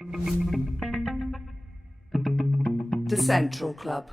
The Central Club.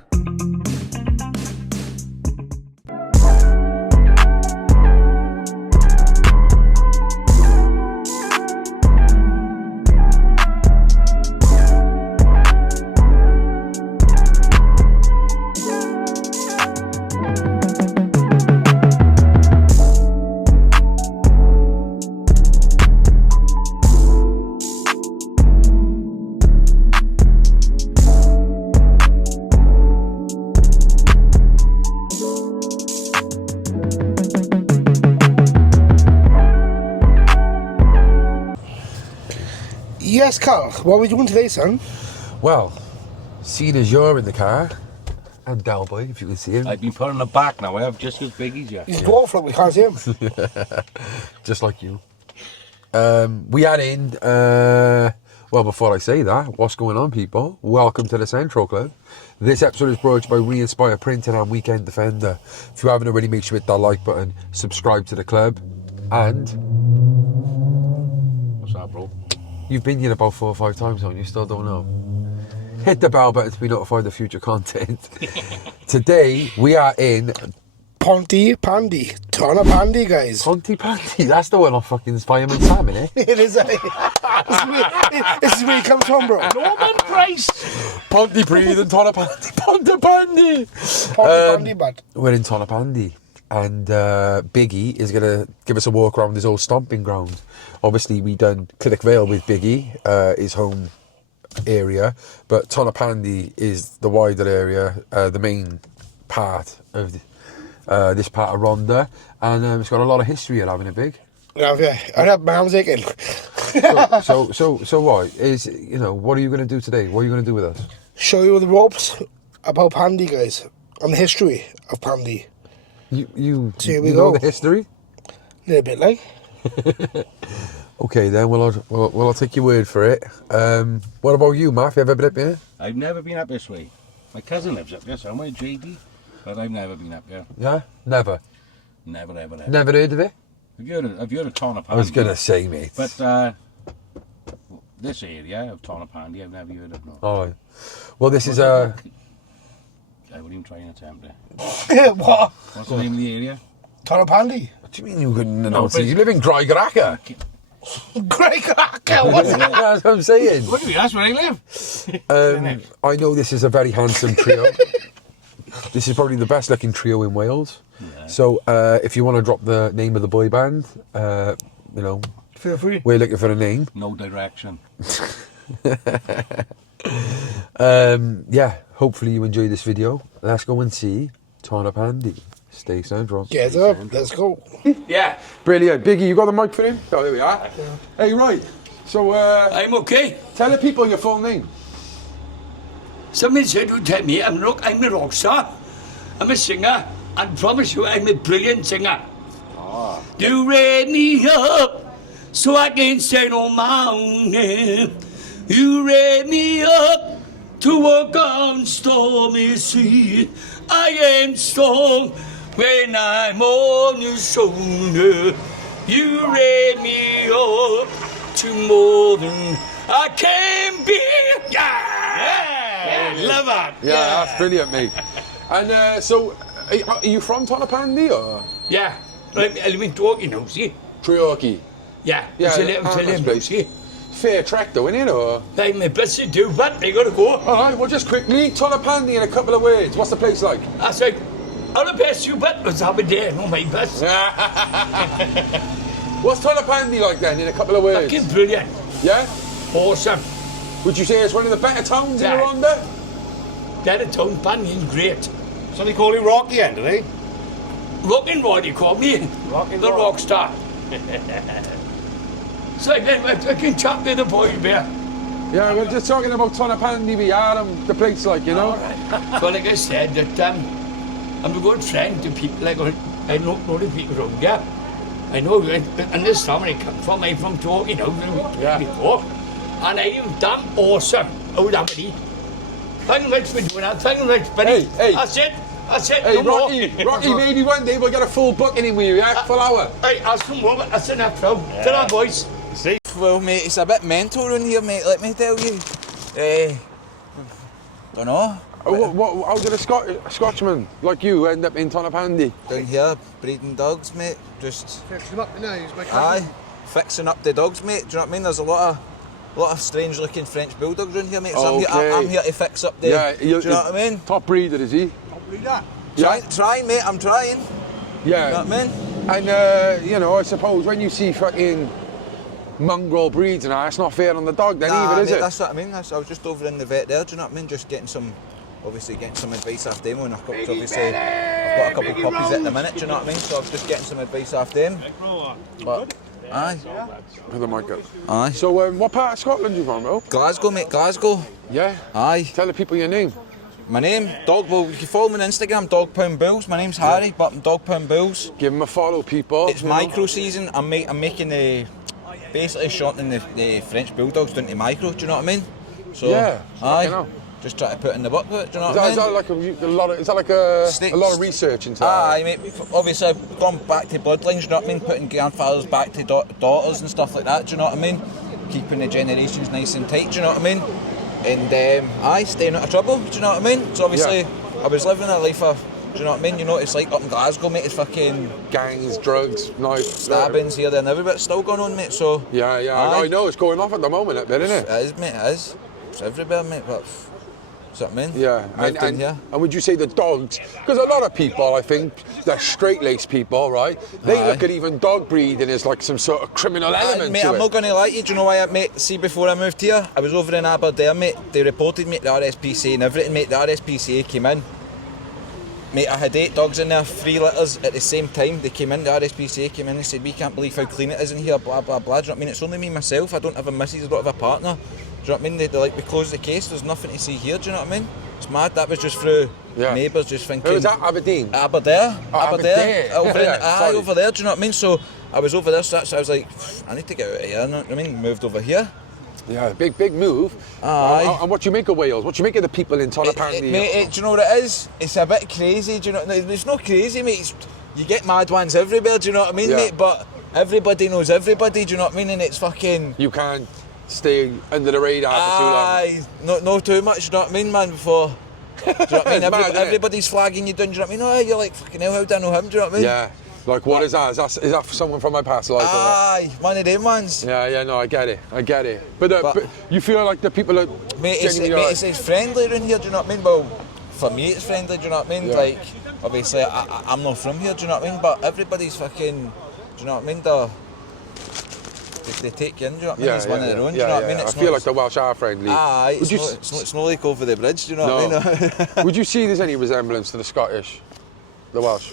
Yes, Carl, what are we doing today, son? Well, seeing as you're in the car, and Delboy, if you can see him. I've been put on the back now, I have just because Biggie's here. He's dwarf, like we can't see him. Just like you. We are in, well, before I say that, what's going on, people? Welcome to the Central Club. This episode is brought to you by Re-Inspire Printing and Weekend Defender. If you haven't already, make sure you hit that like button, subscribe to the club, and... What's that, bro? You've been here about 4 or 5 times now and you still don't know. Hit the bell button to be notified of future content. Today, we are in... Tonypandy. Tonypandy, guys. Tonypandy, that's the one off fucking Fireman Sam, innit? It is, this is where he comes from, bro. Norman Price! Pontypridd and Tonypandy. Tonypandy! Tonypandy, bud. We're in Tonypandy. And Biggie is going to give us a walk around his old stomping ground. Obviously, we done Killickvale with Biggie, his home area. But Tonypandy is the wider area, the main part of this part of Rhondda. And it's got a lot of history here, having it big. Yeah, I have my arms aching. So what? What are you going to do today? What are you going to do with us? Show you the ropes about Pandy, guys. And the history of Pandy. You here we know go. the history? A little bit like. Okay, then I'll take your word for it. What about you, Matt? Have you ever been up here? I've never been up this way. My cousin lives up here somewhere, JD, but I've never been up here. Yeah? Never? Never, ever, ever. Never heard of it? Have you heard of Tonypandy? I was going to say, mate. But this area of Tonypandy, I've never heard of. No. All right. Well, this is I wouldn't even try and attempt it. What? What's the name of the area? Tonypandy. What do you mean you couldn't announce it? You live in Groigaraka. Great cracker, what's it? That's what I'm saying. What do you mean? That's where I live. I know this is a very handsome trio. This is probably the best looking trio in Wales. Yeah. So if you want to drop the name of the boy band, Feel free. we're looking for a name. No direction. Yeah, hopefully you enjoy this video. Let's go and see Tonypandy. Stay central. Get up, let's go. Yeah. Brilliant. Biggie, you got the mic for him? Oh, there we are. Yeah. Hey, right. So, I'm okay. tell the people your full name. Someone said to tell me I'm a rock star. I'm a singer. I promise you I'm a brilliant singer. Oh. You raise me up so I can stand on my own. You raise me up to walk on stormy sea. I am strong when I'm on your shoulder. You raise me up to more than I can be. Yeah! Love it. Yeah, that's brilliant, mate. And so, are you from Tonypandy or? Yeah. I live in Torquay now, see? Treorchy. Yeah. Yeah, It's a little now, see? Fair trek though, innit? Or? I'm a blessed do, but I gotta go. Alright, well just quickly, Tonypandy in a couple of words. What's the place like? I said, all the best you but was have a day, no my best. What's Tonypandy like then in a couple of words? Fucking brilliant. Yeah? Awesome. Would you say it's one of the better towns Yeah. in Rhondda? That a town Pandy's great. So they call you Rocky then, do they? Rockin' Rod, he called me. Rockin' the Rod. rock star. So I can chat to the boy there. Yeah, we're just talking about Tonypandy, we are, the place like, you know? All right. So like I said, that I'm a good friend to people. Like I know the people around here. I know, and this town where I come from, I'm from Torquay, you know, Yeah. before. And I am damn awesome. Oh, damn it. Thank you much for doing that. Thank you much, buddy. Hey. That's it. That's it. Hey, no Rocky, more. Rocky, maybe one day we'll get a full booking in with you, yeah? Full hour. Hey, that's some more. That's enough, bro. To that, boys. See? Well, mate, it's a bit mental around here, mate, let me tell you. Don't know. How did a Scotchman like you end up in Tonypandy? Down here, breeding dogs, mate. Just Fixing up the nose, my aye, fixing up the dogs, mate. Do you know what I mean? There's a lot of strange-looking French bulldogs around here, mate. So Okay. I'm here to fix up the. Yeah, do you know what I mean? Top breeder, is he? Trying, mate. I'm trying. Yeah. You know what I mean? And you know, I suppose when you see fucking mongrel breeds and that, it's not fair on the dog then either, is mate, it? That's what I mean. I was just over in the vet there. Do you know what I mean? Just getting some advice off them. And I've got a couple of puppies at the minute. Do you know what I mean? So I was just getting some advice off them. But aye. Put the mic up. Aye. So what part of Scotland you from, bro? Glasgow, mate. Glasgow. Yeah. Aye. Tell the people your name. My name, well, you can follow me on Instagram, Dog Pound Bulls. My name's Harry, but I'm Dog Pound Bulls. Give them a follow, people. It's micro season. I'm making basically shortening the French Bulldogs down to micro, do you know what I mean? So, Yeah, aye, fucking hell. just try to put in the work with it, do you know what I mean? Is that like a lot of? Is that like a lot of research into that? Aye, mate. Obviously, I've gone back to bloodlines, do you know what I mean? Putting grandfathers back to daughters and stuff like that, do you know what I mean? Keeping the generations nice and tight, do you know what I mean? And aye, staying out of trouble, do you know what I mean? So obviously, I was living a life of, do you know what I mean? You know what it's like up in Glasgow, mate. It's fucking Gangs, drugs, knives, stabbings here, there and everywhere. It's still going on, mate, so... Yeah, aye. I know, it's going off at the moment, isn't it? It is, mate, it is. It's everywhere, mate, but... See what I mean? Yeah, Moved in here. and would you say the dogs, because a lot of people, I think, they're straight-laced people, right? They look at even dog breeding as like some sort of criminal element mate, to I'm it. not going to lie to you, do you know why, mate? See, before I moved here, I was over in Aberdeen, mate. They reported me to the RSPCA and everything, mate. The RSPCA came in. Mate, I had 8 dogs in there, 3 litters at the same time. They came in, the RSPCA came in and said, we can't believe how clean it is in here, blah, blah, blah. Do you know what I mean? It's only me, myself. I don't have a missus, I don't have a partner. Do you know what I mean? They're like, we closed the case, there's nothing to see here, do you know what I mean? It's mad, that was just through neighbours just thinking... Who was that, Aberdeen? Aberdeen. Aberdeen. Over there, do you know what I mean? So I was over there, so I was like, I need to get out of here, you know what I mean? Moved over here. Yeah, big move. Aye. And what do you make of Wales? What do you make of the people in Tonypandy? Mate, do you know what it is? It's a bit crazy, do you know? It's not crazy, mate. You get mad ones everywhere, do you know what I mean, mate? But everybody knows everybody, do you know what I mean? And it's fucking... You can't stay under the radar for too long. Aye, no too much, do you know what I mean, man, before... Do you know what I mean? It's mad, isn't it? Everybody's flagging you down, do you know what I mean? Oh, you're like, fucking hell, how do I know him, do you know what I mean? Yeah. Like, what is that? Is that someone from my past life? Aye, one of them ones. Yeah, no, I get it. But you feel like the people are Mate, it's friendly around here, do you know what I mean? Well, for me it's friendly, do you know what I mean? Yeah. Like, obviously, I'm not from here, do you know what I mean? But everybody's fucking, do you know what I mean? They take you in, do you know what I mean? It's one of their own, do you know what I mean? I feel like the Welsh are friendly. Aye, it's not like over the bridge, do you know what I mean? Would you see there's any resemblance to the Scottish? The Welsh?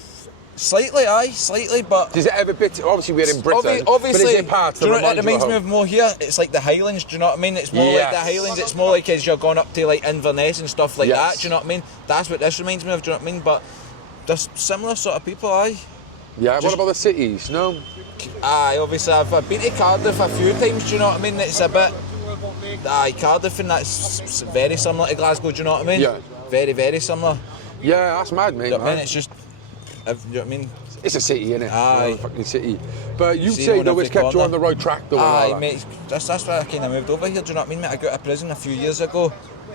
Slightly, but... Does it ever bit? Obviously we're in Britain, obviously, but is it parts do you know what that it reminds me of more here? It's like the Highlands, do you know what I mean? It's more like the Highlands, it's more like as you're going up to like Inverness and stuff like that, do you know what I mean? That's what this reminds me of, do you know what I mean? But there's similar sort of people, aye. Yeah, what about the cities? No? Aye, obviously I've been to Cardiff a few times, do you know what I mean? It's a bit... Aye, Cardiff and that's very similar to Glasgow, do you know what I mean? Yeah. Very, very similar. Yeah, that's mad, mate. Do you know what I mean? It's just... Do you know what I mean? It's a city, innit? Aye. It's a fucking city. But you'd See say one though every it's kept you corner. on the right track though. Aye, mate, that's why I kind of moved over here, do you know what I mean, mate? I got out of prison a few years ago,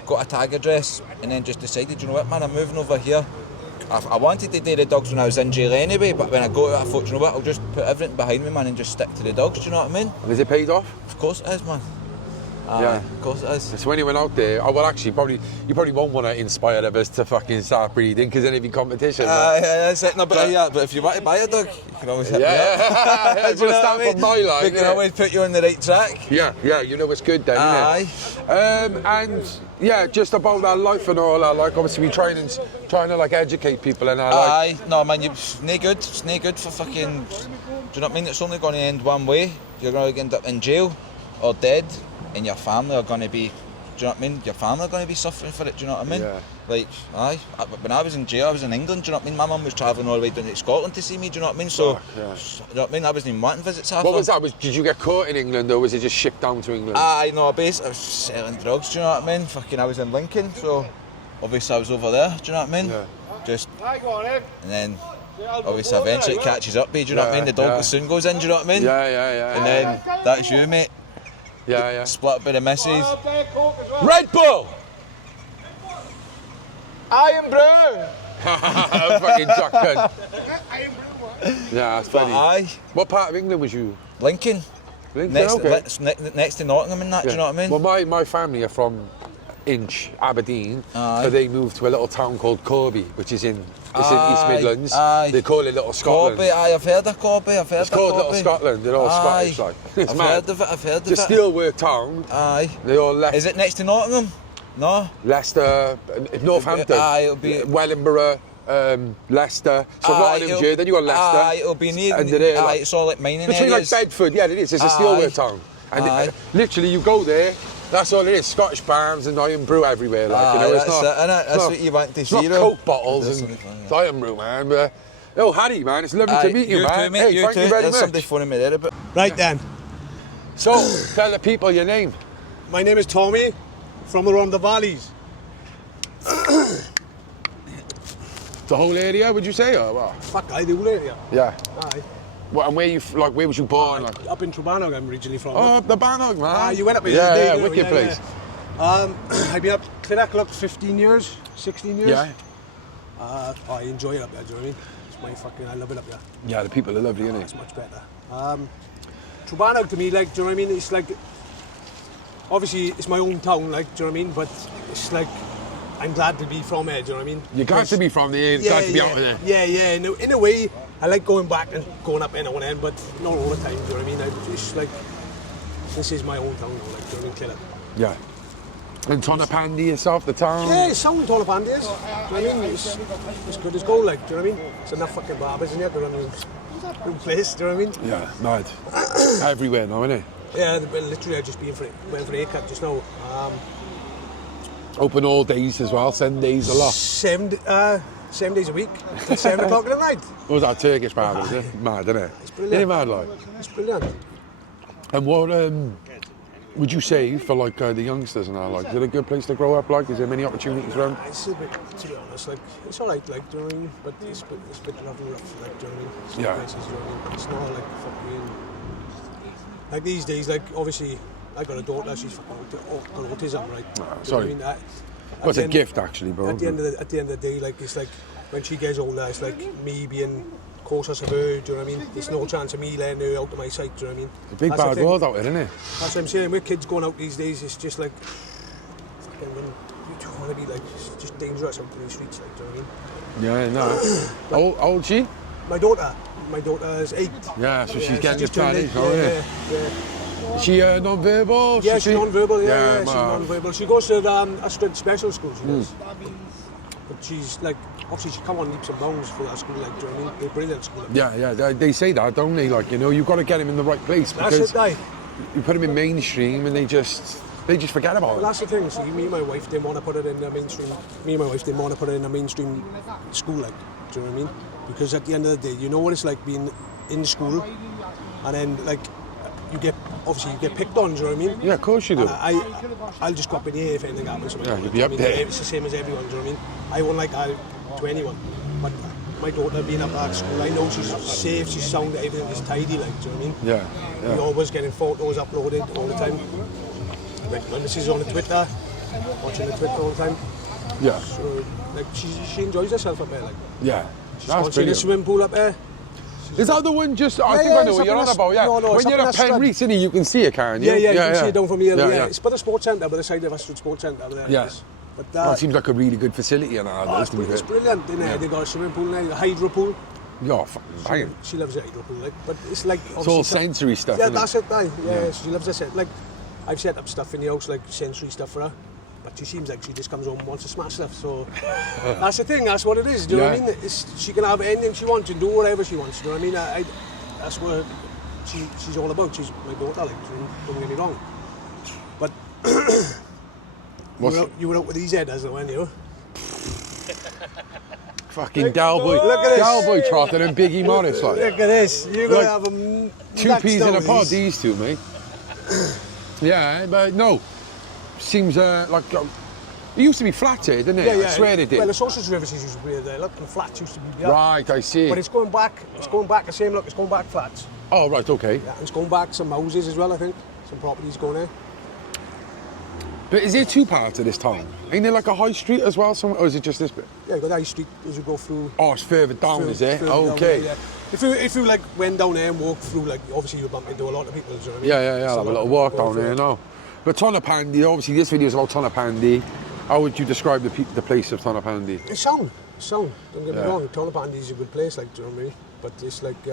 got a tag address, and then just decided, you know what, man, I'm moving over here. I wanted to do the dogs when I was in jail anyway, but when I got out, I thought, you know what, I'll just put everything behind me, man, and just stick to the dogs, do you know what I mean? And is it paid off? Of course it is, man. Aye, Yeah. of course it is. So when you went out there, well actually you probably won't want to inspire others to fucking start breeding because then it'd be competition. Aye, that's it. No, but if you want to buy a dog, you can always hit me up. Yeah, Do you know what I mean? from my line, We can innit? always put you on the right track. Yeah, you know it's good then, Aye. innit? And yeah, just about that life and all that, like obviously we trying to like educate people and that. Aye, no man, it's no good. It's no good for fucking. Do you know what I mean? It's only going to end one way. You're going to end up in jail or dead, and your family are going to be. Do you know what I mean? Your family are going to be suffering for it. Do you know what I mean? Yeah. Like, when I was in jail, I was in England. Do you know what I mean? My mum was travelling all the way down to Scotland to see me. Do you know what I mean? So, Yeah. do you know what I mean? I wasn't even wanting visits half. What was that? Did you get caught in England or was it just shipped down to England? Aye, no, basically I was selling drugs. Do you know what I mean? Fucking, I was in Lincoln, so obviously I was over there. Do you know what I mean? Yeah. Just, and then obviously eventually it catches up. Do you know what I mean? The dog soon goes in. Do you know what I mean? Yeah. And then that's you, mate. Yeah, yeah. Split up with the missus. Red Bull! Iron Brew! Fucking Jack cunt. Yeah, that's But funny. aye, What part of England was you? Lincoln. Lincoln, Next, okay. next to Nottingham and that, do you know what I mean? Well, my family are from Inch, Aberdeen, Aye. but they moved to a little town called Corby, which is in East Aye, Midlands. aye. They call it Little Scotland. Corby, aye, I've heard of Corby, It's called Little Scotland. They're all Aye. Scottish, like. It's I've mad. heard of it, I've heard of It's a it. steelwork town. Aye. They all left. Is it next to Nottingham? No? Leicester, Northampton, Aye, it'll be- Wellingborough, Leicester. So Nottingham's here, then you got Leicester. Aye, it'll be near. Under there, Aye, like- it's all like mining Between like areas. Bedford, yeah, it is. It's a Aye. steelwork town. And Aye. literally, you go there, that's all it is. Scottish barns and iron brew everywhere. Like, you Aye, know, it's that's not. it, innit? it's That's not- what you want to it's see, not though. Coke bottles That's and something funny, it's iron brew, man. But, oh, Harry, man, it's lovely Aye, to meet you, man. too, mate, Hey, you thank too. you very There's much. somebody phoning me there about. Right then, So, tell the people your name. my name is Tommy from the Rhondda Valleys. The whole area, would you say, or what? Fuck, I do area. Yeah. Aye. What, and where where was you born? Like? Up in Trebanog, I'm originally from. Oh, the Bannog, man. Ah, you went up here Yeah, the day, yeah, didn't you? wicked place. I've been up Clinac Club 15 years, 16 years. Yeah. I enjoy it up there, do you know what I mean? It's my fucking, I love it up there. Yeah, the people are lovely, innit? It's much better. Trebanog to me, like, do you know what I mean? It's like, obviously it's my own town, like, do you know what I mean? But it's like, I'm glad to be from here, do you know what I mean? You're glad to be from there, glad to be out there. Yeah, yeah. In a way, I like going back and going up in and end, but not all the time, do you know what I mean? It's like, this is my own town now, like, do you know what I mean? Clinac. Yeah. And Tonypandy yourself, the town? Yeah, it's sound Tonypandy is. Do you know what I mean? It's good as gold, like, do you know what I mean? It's enough fucking barbers in here to run the place, do you know what I mean? Yeah, mad. Everywhere now, innit? Yeah, literally I just went for a haircut just now. Open all days as well, 7 days a lot. 7 days a week, till 7 o'clock at night. What was that, Turkish barber, is it? Mad, isn't it? It's brilliant. Isn't it mad, like? It's brilliant. And what would you say for, like, the youngsters and that, like, is it a good place to grow up, like? Is there many opportunities around? It's a bit, to be honest, like, it's alright, like, do you know what I mean? But it's a bit rough and rough, like, do you know what I mean? Some Yeah. places, do you know what I mean? It's not like fucking... Like, these days, like, obviously, I got a daughter, she's fucking got autism, right? Do you know what sorry. I mean? Well, it's a gift, actually, bro. At the end of the day, like, it's like, when she gets older, it's like me being cautious of her, do you know what I mean? There's no chance of me letting her out of my sight, do you know what I mean? It's a big That's the bad thing. world out there, isn't it? That's what I'm saying, with kids going out these days, it's just like, fucking, when you don't want to be like, it's just dangerous out in the streets, like, do you know what I mean? Yeah, no. How old she? My daughter is 8. Yeah, so she's getting just to that turned age, 8, oh, yeah. yeah. Is she non-verbal? Yeah, she's non-verbal, yeah, she's man. non-verbal. She goes to a straight special school, she does. But she's like, obviously she come on leaps and bounds for that school, like, do you know what I mean? They're brilliant school. Yeah, they say that, don't they? Like, you know, you've got to get him in the right place That's because it, guy. you put him in mainstream and they just forget about Well, it. that's the thing. See, me and my wife didn't want to put it in the mainstream. Me and my wife didn't want to put it in a mainstream school, like, do you know what I mean? Because at the end of the day, you know what it's like being in school, and then like you get picked on. Do you know what I mean? Yeah, of course you do. And I'll just go up in the air if anything happens. Yeah, you'll be up there. It's the same as everyone. Do you know what I mean? I won't like that to anyone, but my daughter being up at school, I know she's safe, she's sound, everything is tidy. Like, do you know what I mean? Yeah. We're always getting photos uploaded all the time. Like, my missus is on the Twitter, watching the Twitter all the time. Yeah. So, like, she enjoys herself up there. Like, Yeah. she's That's gone to the brilliant. swimming pool up there. Is that the one just... I Yeah, think yeah, I know it's what you're up on in about, yeah. no, When it's you're up in at Aston. Penrith City, you can see it, can't you? Yeah, you can see it down from here. Yeah. Yeah. It's by the sports centre, by the side of Aston Sports Centre over there. Yeah. It is. But Well, it seems like a really good facility and all. it's brilliant. In there, they got a swimming pool in there, a hydro pool. Yeah, fucking banging. She loves the hydro pool, like, but it's like It's all obviously- sensory stuff, Yeah, isn't that's it? it. Aye. Yeah, she loves it. Like, I've set up stuff in the house, like sensory stuff for her. But she seems like she just comes home and wants to smash stuff. So that's the thing. That's what it is. Do you know what I mean? She can have anything she wants and do whatever she wants. Do you know what I mean? That's what she's all about. She's my daughter. Like, don't get me wrong. But you were out with these headers, though, weren't you? Fucking Dalboy. Look at this. Dalboy Trotter and Biggie Morris, like. Look at this. You're gonna Like, have them. Two peas in a pod, these two, mate. Yeah, but no. Seems like... it used to be flat here, didn't it? Yeah, yeah. I swear it did. Well, the sausage rivers used to be there. Look, the flats used to be there. Right, I see. But it's going back. It's going back the same. Look, it's going back flats. Oh, right, okay. Yeah, it's going back some houses as well, I think. some properties going there. But is there two parts to this town? Ain't there like a high street as well somewhere, or is it just this bit? Yeah, you got the high street as you go through. Oh, it's further down, is it? further down Okay. there, yeah. If you like went down there and walked through, like obviously you bump into a lot of people. Do you know what I mean? Yeah. There's I'll have a lot little of walk people down there, going no. But Tonypandy, obviously this video is about Tonypandy. How would you describe the place of Tonypandy? through. It's sound. Don't get me Yeah. wrong. Tonypandy is a good place, like, do you know what I mean? But it's like,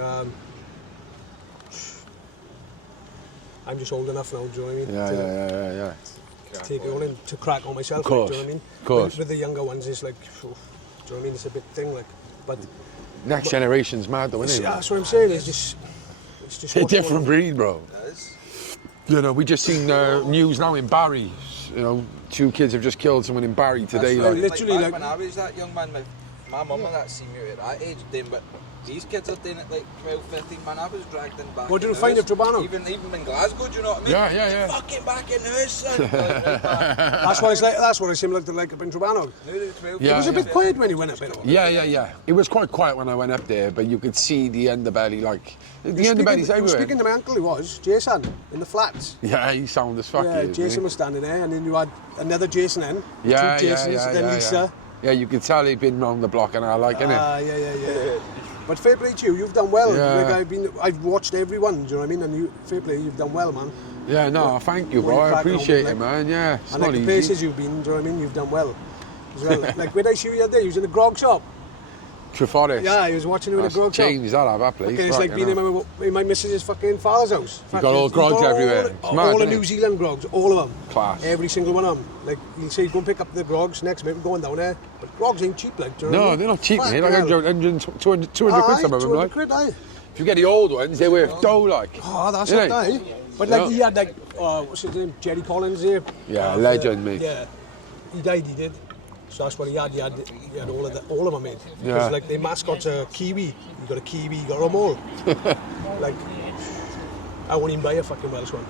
I'm just old enough now, do you know what I mean? Yeah. To take it on and to crack on myself, Of course, like, do you know what I mean? of course. With the younger ones, it's like, do you know what I mean? It's a big thing, like, but Next generation's mad though, isn't it? that's what I'm saying. It's just A what's different going on. breed, bro. You know, we just seen news now in Barry. You know, 2 kids have just killed someone in Barry today. right, Like, literally, back like- when I was that young man, my mum and that seen me at that age then, but these kids are doing it like 12, 15, man. I was dragged in back. What did in you find the at Trabano? Even in Glasgow, do you know what I mean? Yeah. Fucking back in the house, son. Like, right back. That's what it's like. That's what it seemed like up in Trabano. Now they're 12, Yeah, It was a bit quiet when you went up there. yeah. It was quite quiet when I went up there, but you could see the underbelly, like the underbelly's You were everywhere. speaking to my uncle, he was Jason in the flats. Yeah, he sound as fuck. Yeah, he is, Jason mate. was standing there, and then you had another Jason in. Yeah, two Jasons, then Lisa. Yeah, you could tell he'd been round the block and I like, innit? Yeah. But fair play to you, you've done well. Yeah. Like I've watched everyone, do you know what I mean? And fair play, you've done well, man. Yeah, no, thank you, bro. Well, I cracking on appreciate with it, man. Yeah, it's And not like the easy. places you've been, do you know what I mean? You've done well. As well. Like when I see you the other day, you was in the grog shop. True Forest. Yeah, he was watching you in the That's grog shop. changed that place. Okay, it's like being in my missus' fucking father's house. You got all grogs everywhere. It's mad, all the innit? New Zealand grogs, all of them. Class. Every single one of them. Like, you'll say, go and pick up the grogs next minute, we're going down there. But grogs ain't cheap, like, do you know what I No, mean? they're not cheap, mate. Fucking Like hell. 100, 200 quid some of them, 200 like. quid, aye. If you get the old ones, they're worth dough, like. Oh, that's Yeah. it, aye. But like, Yeah. he had like, what's his name? Jerry Collins here. Yeah, legend, mate. Yeah. He died, he did. So that's what he had. He had all of them made. Yeah. Because like their mascot's a kiwi. You got a kiwi, you got them all. Like, I won't even buy a fucking Welsh one.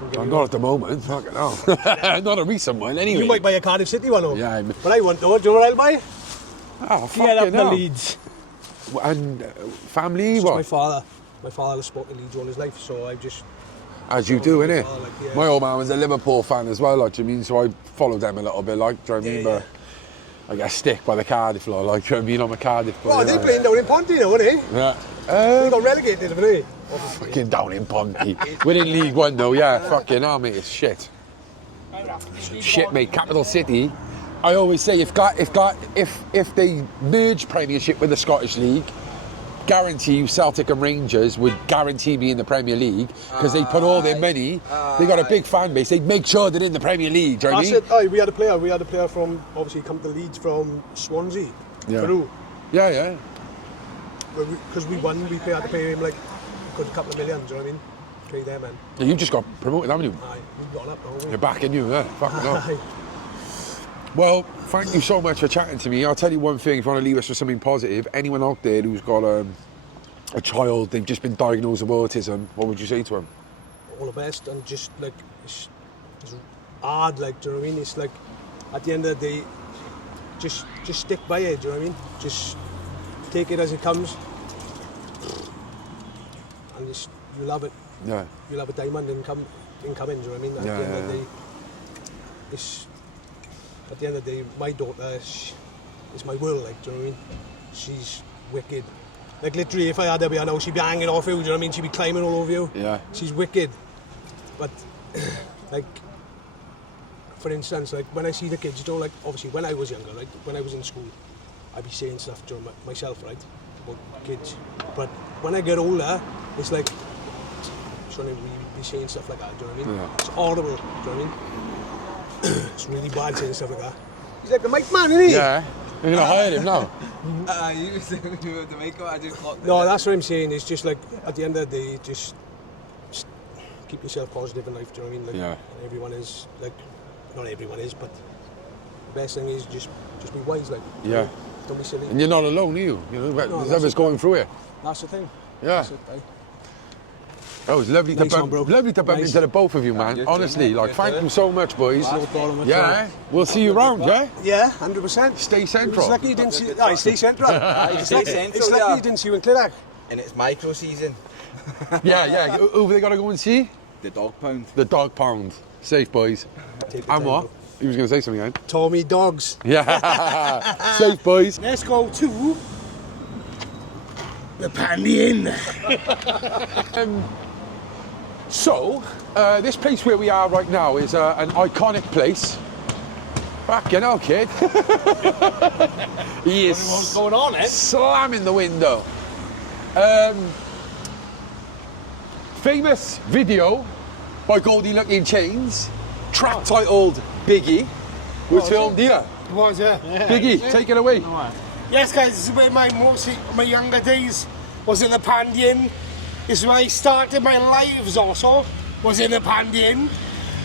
Don't get me I'm wrong. not at the moment, fucking hell. Not a recent one, anyway. You might buy a Cardiff City one, though. Yeah, But I won't, though. Do you know what I'll buy? Oh, fucking Get up the hell. Leeds. And family, It's what? my father. My father has supported Leeds all his life, so I just... As you do, innit? Oh, like, yeah. My old man was a Liverpool fan as well, like, do you mean? So I followed them a little bit, like, do you know what I mean? Yeah, But I get a stick by the Cardiff lot, like, do you know what I mean? I'm a Cardiff player. Oh, they're playing down in Ponty now, aren't they? Yeah. They got relegated, haven't they? Fucking down in Ponty. We're in League One though, yeah. Fucking hell, mate, it's shit. Shit, mate. Capital City. I always say if they merge Premiership with the Scottish League, guarantee you Celtic and Rangers would guarantee me in the Premier League because they put all their money. They got a big fan base. They'd make sure they're in the Premier League. Do you know what I That's mean? it. Aye, we had a player from, obviously, come to Leeds from Swansea, Yeah. Peru. Yeah. Because we won, we had to pay him like a couple of million, do you know what I mean? Pay them, man. Yeah, you just got promoted, haven't you? Aye, we've got up now, haven't we? You're back in you, yeah. Fucking hell. Aye. Well, thank you so much for chatting to me. I'll tell you one thing, if you want to leave us with something positive, anyone out there who's got a child, they've just been diagnosed with autism, what would you say to them? All the best, and just like, it's hard, like, do you know what I mean? It's like, at the end of the day, just stick by it, do you know what I mean? Just take it as it comes, and just, you love it. Yeah. You'll have a diamond incoming, do you know what I mean? At the end of the day, at the end of the day, my daughter is my world, like, do you know what I mean? She's wicked. Like, literally, if I had her behind now, she'd be hanging off you, do you know what I mean? She'd be climbing all over you. Yeah. She's wicked. But, like, for instance, like, when I see the kids, you know, like, obviously, when I was younger, like, when I was in school, I'd be saying stuff to myself, right, about kids. But when I get older, it's like, shouldn't really be saying stuff like that, do you know what I mean? Yeah. It's horrible, do you know what I mean? It's really bad saying stuff like that. He's like a mic man, isn't he? Yeah. You're going to hire him now? You was the makeup, I just clocked No, it. that's what I'm saying. It's just like, at the end of the day, just keep yourself positive in life, do you know what I mean? Like, Yeah. and everyone is, like, not everyone is, but the best thing is just be wise, like. you Yeah. know, don't be silly. And you're not alone, are you? You know, there's that's others it. going through it. That's the thing. Yeah. That's it, eh? Oh, it was lovely Nice to one, bro. bump Nice. into the both of you, man. you too, Honestly, mate. like, You thank too. you so much, boys. No problem at Yeah, all. we'll see you around, yeah? Yeah, 100%. Stay central. It's lucky you didn't see. Aye, stay central. Stay central, It's lucky yeah. you didn't see you in Clydach. And it's micro season. Yeah. Who have they got to go and see? The dog pound. The dog pound. Safe, boys. Take the And time, what? bro. He was going to say something again. Tommy dogs. Yeah. Safe, boys. Let's go to The Pandy Inn. So, this place where we are right now is an iconic place. Fucking hell, kid. He is what's going on, eh? slamming the window. Famous video by Goldie Looking Chains, track titled Biggie, was filmed here. Was, yeah. Biggie, take it away. Yes, guys, this is where my younger days was in the Pandy Inn. This is where I started my lives also, was in the Pandy Inn.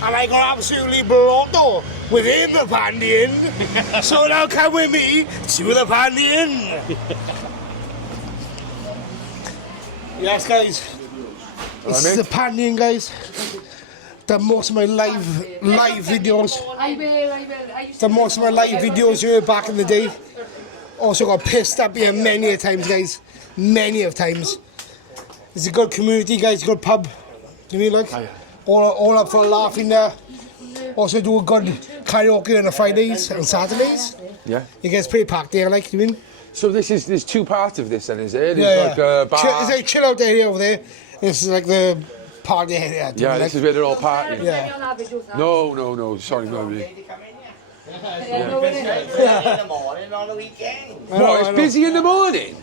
And I got absolutely blotto within the Pandy Inn. So now come with me to the Pandy Inn. Yes, guys. This is the Pandy Inn, guys. Done most of my live videos. Done most of my live videos here back in the day. Also got pissed up here many a times, guys. Many of times. It's a good community, guys. Good pub. Do you mean like? All up for a laugh in there. Also do a good karaoke on the Fridays and Saturdays. Yeah. It gets pretty packed there, like, do you mean? So there's two parts of this then, is it? There's like a bar. It's like chill out area over there. This is like the party area. do you Yeah, mean, this like? is where they're all partying. Yeah. No, sorry, nobody. In the morning on the weekend. What, it's busy in the morning?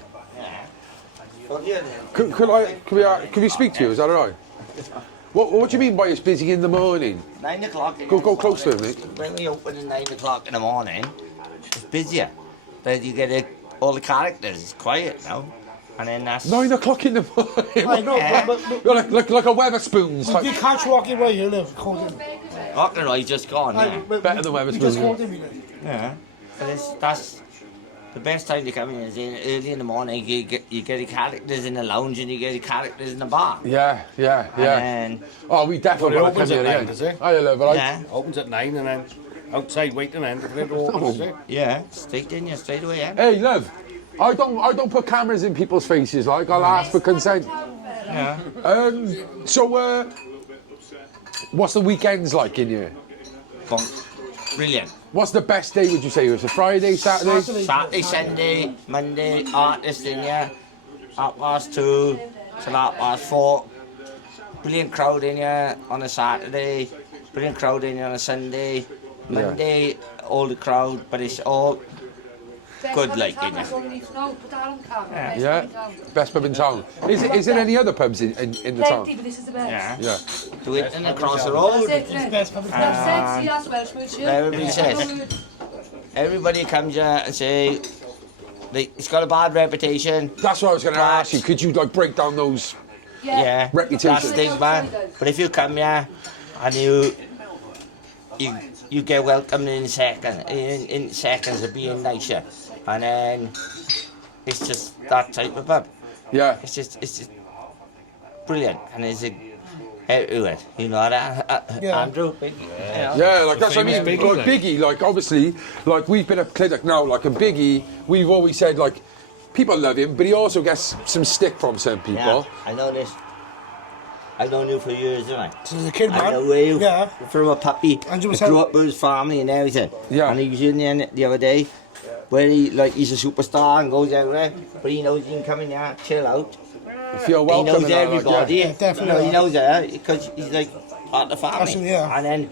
Can we speak to you, is that alright? What do you mean by it's busy in the morning? 9 o'clock. Go close to him, Nick. When we open at 9 o'clock in the morning, it's busier. But you get all the characters, it's quiet now. And then that's... 9 o'clock in the morning. I know, Yeah. but like a Weatherspoons you type. can't walk in right here, look. Called him. Rock'n'Roll's just gone, yeah. Better than We just called Weatherspoons. him, you know. Yeah. But that's... The best time to come in is early in the morning. You get the characters in the lounge and you get the characters in the bar. Yeah. And Oh, we definitely Well, want it to come opens here at 9, again. does it? I love it. Right? yeah, Opens at 9 and then outside waiting and then it opens. yeah, straight in, straight away. Yeah. Hey, love. I don't put cameras in people's faces. Like I'll ask for consent. Yeah. So, what's the weekends like in here? Brilliant. What's the best day? Would you say it was a Friday, Saturday? Saturday, Sunday, Monday, artist in here. 2:30 till 4:30. Brilliant crowd in here on a Saturday. Brilliant crowd in here on a Sunday. Monday, all the crowd, but it's all good like in here. Yeah, best pub in town. Is there any other pubs in the town? But this is the best. Yeah. Yeah. Do it and across the road. That's it. That's sexy, that's Welsh, which Everybody says. Everybody comes here and say it's got a bad reputation. That's what I was going to ask you. Could you like break down those? Yeah. Reputation. That's stigma. But if you come here and you get welcomed in seconds of being nicer, and then it's just that type of pub. Yeah. It's just brilliant, and it's everywhere. You know that, Andrew? Yeah, like that's what I mean. Biggie, Like like. Biggie, like obviously, like we've been at Clinic now, like a Biggie, we've always said like people love him, but he also gets some stick from some people. Yeah, I know this. I've known you for years, haven't I? Since a kid, I man. know where you Yeah. from a puppy. 100%. I grew up with his family and everything. Yeah. And he was in there the other day where he's a superstar and goes everywhere, but he knows he can come in there, chill out. Feel welcome. He knows and all, like, everybody. yeah. Yeah, definitely. No, he knows that because he's like part of the family. Absolutely, yeah. And then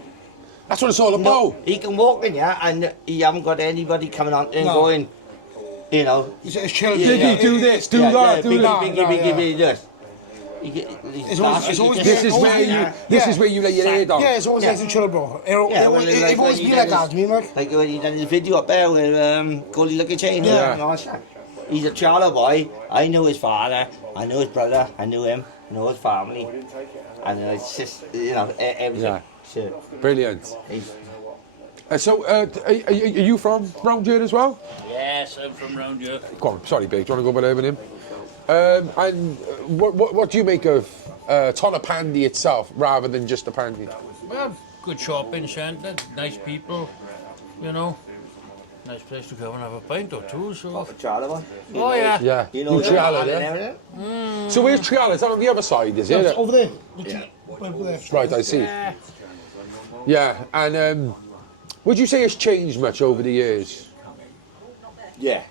That's what it's all about. he can walk in here and he haven't got anybody coming on and No. going, you know. It's chill. Biggie, do this, do that, do Biggie, that. Biggie, this. It's always This is where you. This is where you lay your head down. Yeah, it's always nice and chill, bro. It always when be he like does that, you mean, like? Like when he done his video up there with Goldie Looking Chain. Yeah. And all that. He's a Charlotte boy. I knew his father. I knew his brother. I knew him. I know his family. And it's just, everything. Yeah. So, Brilliant. he's, So, are you from round here as well? Yes, I'm from round here. Go on, sorry, babe. Do you want to go over there with him? And what do you make of Tonypandy itself, rather than just a pandy? Well, good shopping centre, nice people, you know. Nice place to come and have a pint or two, so... Charlie, Oh, yeah. Yeah. you know, Triala, and yeah. everything. So where's Triala? Is that on the other side, is it? Over there. Yeah. Over there. Right, I see. Yeah, and would you say it's changed much over the years? Yeah.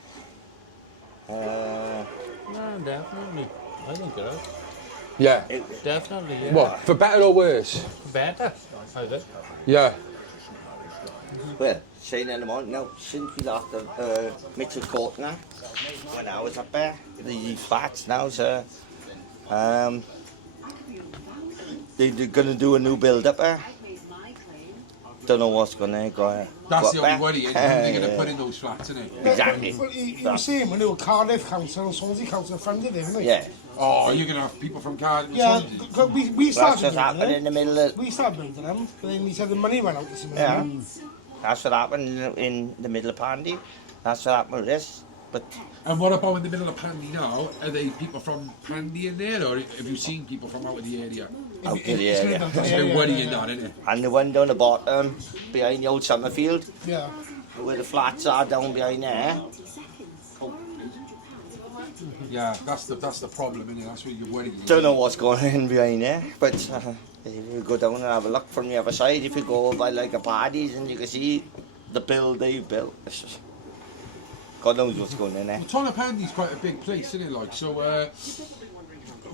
No, definitely. I think it is. Yeah. Definitely, yeah. What, for better or worse? Better, I think. Yeah. Well, saying in the morning, now, since we lost Mitchell Court now, when I was up there, the flats now, so, they're going to do a new build up there. Don't know what's going to go. That's the up only there. worry, isn't it? They're going to put in those flats, isn't it? Exactly. Well, you were saying when they were Cardiff Council and Swansea Council funded it, weren't they? Yeah. Oh, you're going to have people from Cardiff? Yeah, we That's started just building happened in them. the middle of. We started building them, but then he said the money ran out. Yeah. That's what happened in the middle of Pandy. That's what happened with this. But And what about in the middle of Pandy now? Are they people from Pandy in there, or have you seen people from out of the area? out to the area. That's a bit worrying, that, isn't it? And the one down the bottom, behind the old Summerfield, Yeah. where the flats are down behind there. Yeah, that's the problem, isn't it? That's what you're worried. Don't know what's going on behind there, but if you go down and have a look from the other side, if you go by like a parties and you can see the build they built. It's just, God knows what's going on there. Tonypandy's quite a big place, isn't it? Like, so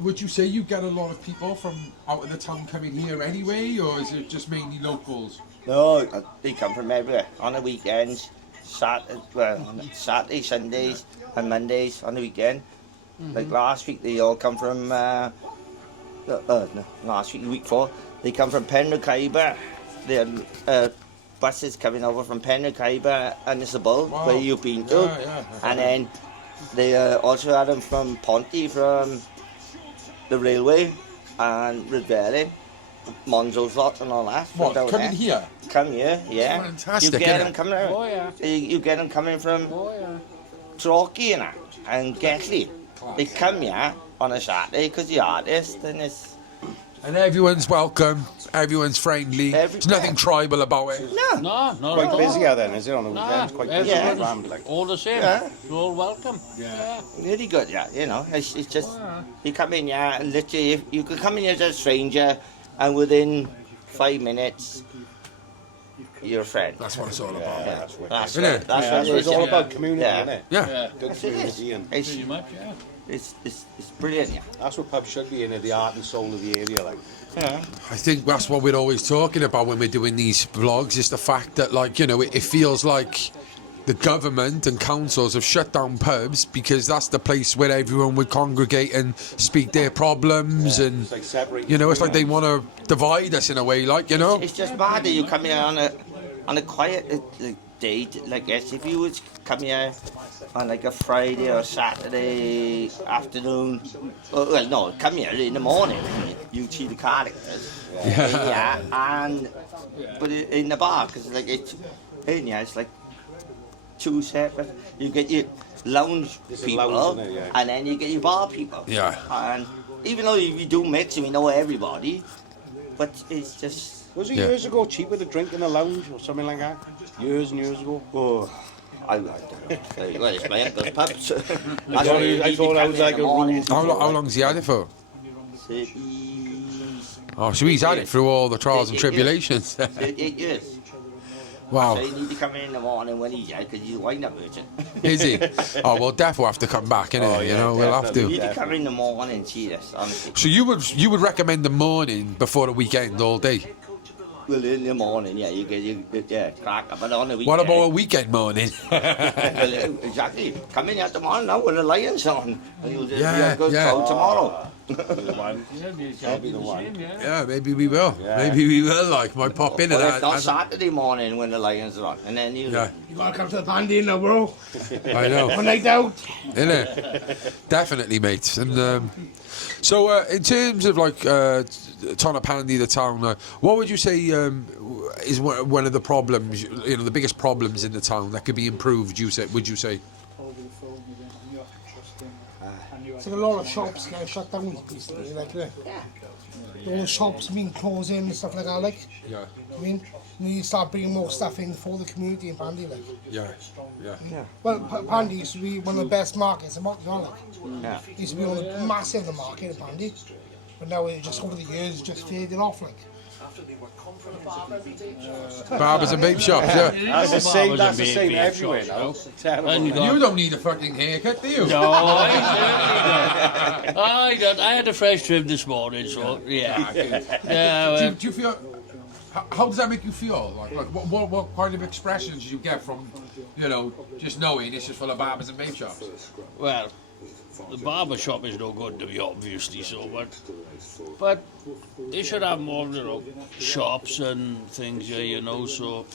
would you say you get a lot of people from out of the town coming here anyway, or is it just mainly locals? No, they come from everywhere. On the weekends, Saturday, Sundays, and Mondays on the weekend. Like last week, they all come from. No, last week, the week before, they come from Penrith-Khyber. They had buses coming over from Penrith-Khyber and Isabel, Wow. where you've been to. Yeah. And then they also had them from Ponty, from the railway, and Rhondda Valleys, Monzo's lot and all that. from What, down coming there. here? Come here, yeah. Fantastic, You get innit? them coming. Oh, yeah. You get them coming from Oh, yeah. Torquay and Gatley. Class. They come here on a Saturday because the artist and it's And everyone's welcome, everyone's friendly. There's nothing tribal about it. no. No, not Quite at all. busy out then, is it, on the Nah, weekends? Quite busy. everyone's Around, like. all the same. Yeah. You're all welcome. Yeah. Really good, yeah. You know, it's just you come in here and literally you could come in here as a stranger and within 5 minutes you're a friend. That's what it's all about. Yeah, That's wicked. that's Isn't what, it? that's Yeah, what so it's it is, all yeah. about community, Yeah. isn't it? Yeah. Yeah. Good community, and It's, Pretty much, yeah. it's brilliant, yeah. that's what pubs should be, in the art and soul of the area, like. Yeah. I think that's what we're always talking about when we're doing these vlogs, is the fact that, like, you know, it feels like the government and councils have shut down pubs because that's the place where everyone would congregate and speak their problems, and It's like separating. you know, it's like they want to divide us in a way, like, you know. It's just mad that you come here on a quiet day like this. If you would come here on like a Friday or Saturday afternoon, well, no, come here in the morning. You see the characters, yeah, and but in the bar because like it's in here, it's like two separate. You get your lounge This is people, lounge, isn't it? Yeah. and then you get your bar people. Yeah. And even though we do mix and we know everybody, but it's just. Was it Yeah. years ago cheaper to drink in a lounge or something like that? Years and years ago? Oh, I don't know. Well, it's my uncle's pubs. That's I why you need to thought I come was in like the a morning. How long's he had it for? He's Oh, so he's had it through all the trials and tribulations. 8 years. Wow. So you need to come in the morning when he's out because he's a wind-up merchant. Is he? Oh, well, Def will have to come back, innit? Oh, you yeah, know, we'll have You to. need to come in the morning and see this, honestly. So you would recommend the morning before the weekend all day? Well, in the morning, yeah, you get crack up, but on the weekend. What about a weekend morning? Well, exactly. Come in at the morning now when the lion's on. And you'll just be Yeah, a good yeah. crowd tomorrow. Yeah, the exactly the same, yeah. Yeah, maybe we will. Yeah. Maybe we will. Like, might pop in Well, at if not that. Saturday morning when the lions are on, and then you. Yeah, You gotta come to the Pandy now, bro. I know. One night out. Innit? Definitely, mate. And so, in terms of like Tonypandy, the town, what would you say is one of the problems? You know, the biggest problems in the town that could be improved. Would you say? It's like a lot of shops get shut down recently, like all the shops being closing and stuff like that, like. Yeah. I mean, You need to start bringing more stuff in for the community in Pandy, like. Yeah. Well, Pandy used to be one of the best markets in Montreal, like. Yeah. It used to be one of the massive market in Pandy, but now it just over the years just faded off, like. Barbers and vape shops, yeah. That's the same. That's the same everywhere now. Terrible. You don't need a fucking haircut, do you? No, I certainly don't. I had a fresh trim this morning, so yeah. Yeah, Do you feel? How does that make you feel? Like what kind of expressions do you get from, just knowing this is full of barbers and vape shops? well, the barber shop is no good to me, obviously, so, but they should have more, shops and things, so,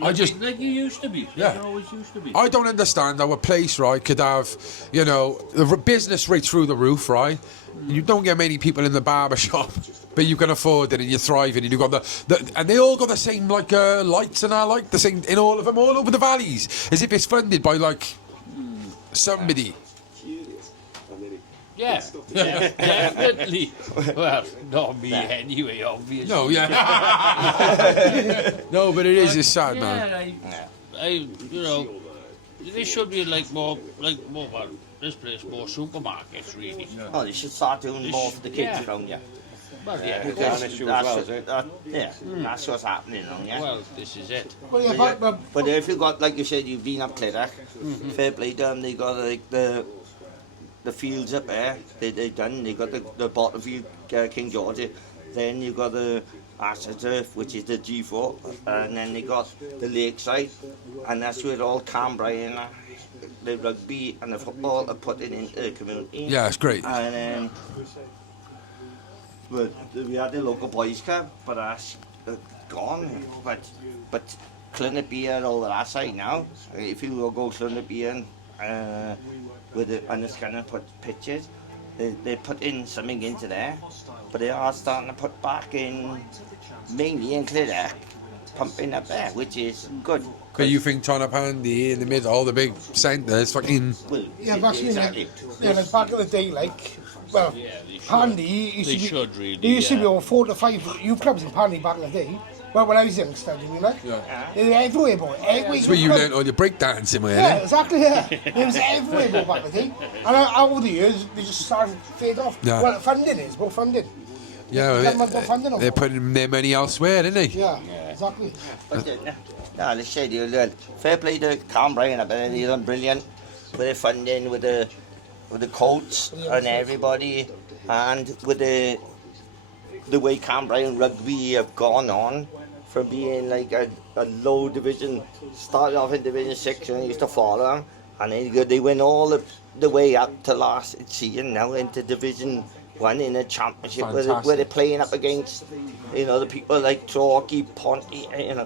I just. Like you used to be. Yeah. Like you always used to be. I don't understand how a place, right, could have, the business rate through the roof, right? You don't get many people in the barber shop, but you can afford it and you're thriving and you've got the and they all got the same lights and the same in all of them all over the valleys, as if it's funded by somebody. yeah, definitely. Well, not me anyway, obviously. No, yeah. No, but it's sad, man. I there should be more, well, this place, more supermarkets, really. Oh, they should start doing more for the kids around here. Well, yeah, Because an issue as well, is it? that's what's happening around here. well, this is it. Well, yeah, But if you got, like you said, you've been up Clydach, fair play to them, they got the fields up there, they got the bottom field, King George, then you got the AstroTurf, which is the G4, and then they got the lakeside, and that's where all Cambrai and the rugby and the football are put into the community. Yeah, it's great. And but we had the local boys club, but that's gone. But Clinic Beer over that side now. If you go Clinic Beer with the and the scanner put pictures, they put in something into there, but they are starting to put back in mainly in Clydach, pumping up there, which is good. But you think Tonypandy in the middle, all the big centres, fucking. Well, yeah, but exactly. like back in the day, well, Pandy used They to be. should really, There used to be over 4 to 5 youth clubs in Pandy back in the day. Well, when I was young, studying, they were everywhere, boy. Everywhere. That's where you learnt all your breakdancing, were Yeah, you? exactly. Yeah, it was everywhere, boy, back in the day. And over the years, they just started to fade off. Yeah. Well, funding is, but funding. Yeah, they're putting their money elsewhere, isn't they? Yeah, exactly. But no, let's say fair play to Cambrai and they've done brilliant with the funding, with the coach and everybody, and with the way Cambrai and rugby have gone on from being like a low division, started off in Division 6 and I used to follow them, and they went all the way up to last season now into Division 1 in a championship where they're playing up against the people like Torquay, Ponty, and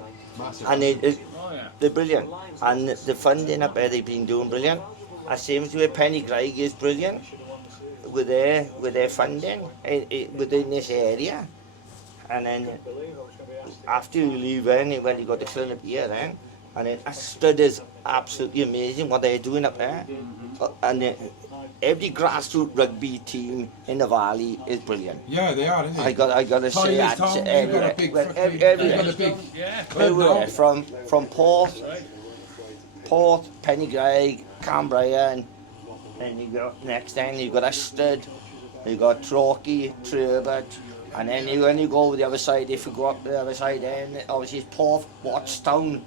they're brilliant, and the funding up there they've been doing brilliant. I same as where Penny Craig is brilliant with their funding within this area, and then after you leave when you got the clinic here then, and then Astud is absolutely amazing what they're doing up there, and every grassroots rugby team in the valley is brilliant. Yeah, they are, isn't they? I got to say that everywhere from Porth, Pennygraig, Cambria, and then you got next then you got Astud, you got Torquay, Turbot, and then when you go over the other side, if you go up the other side, then obviously it's Porth, Watchtown,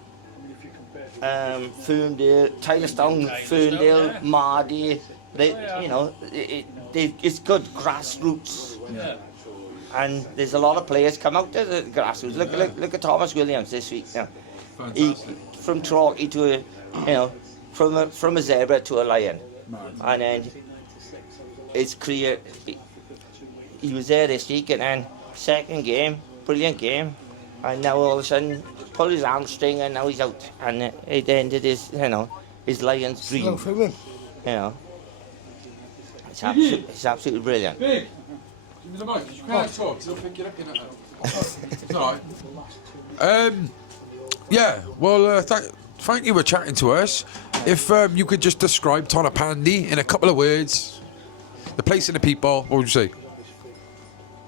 Ferndale, Tylerstown, Ferndale, Mardy. It's good grassroots, and there's a lot of players come out to the grassroots. Look at Thomas Williams this week. He from Torquay to from a zebra to a lion, and then it's clear he was there this week, and then second game, brilliant game, and now all of a sudden pulled his hamstring and now he's out, and it ended his Lions dream. It's absolutely brilliant. Big, give me the mic. You can't talk, so I'll pick it up in a It's alright. Yeah, well, thank you for chatting to us. If you could just describe Tonypandy in a couple of words, the place and the people, what would you say?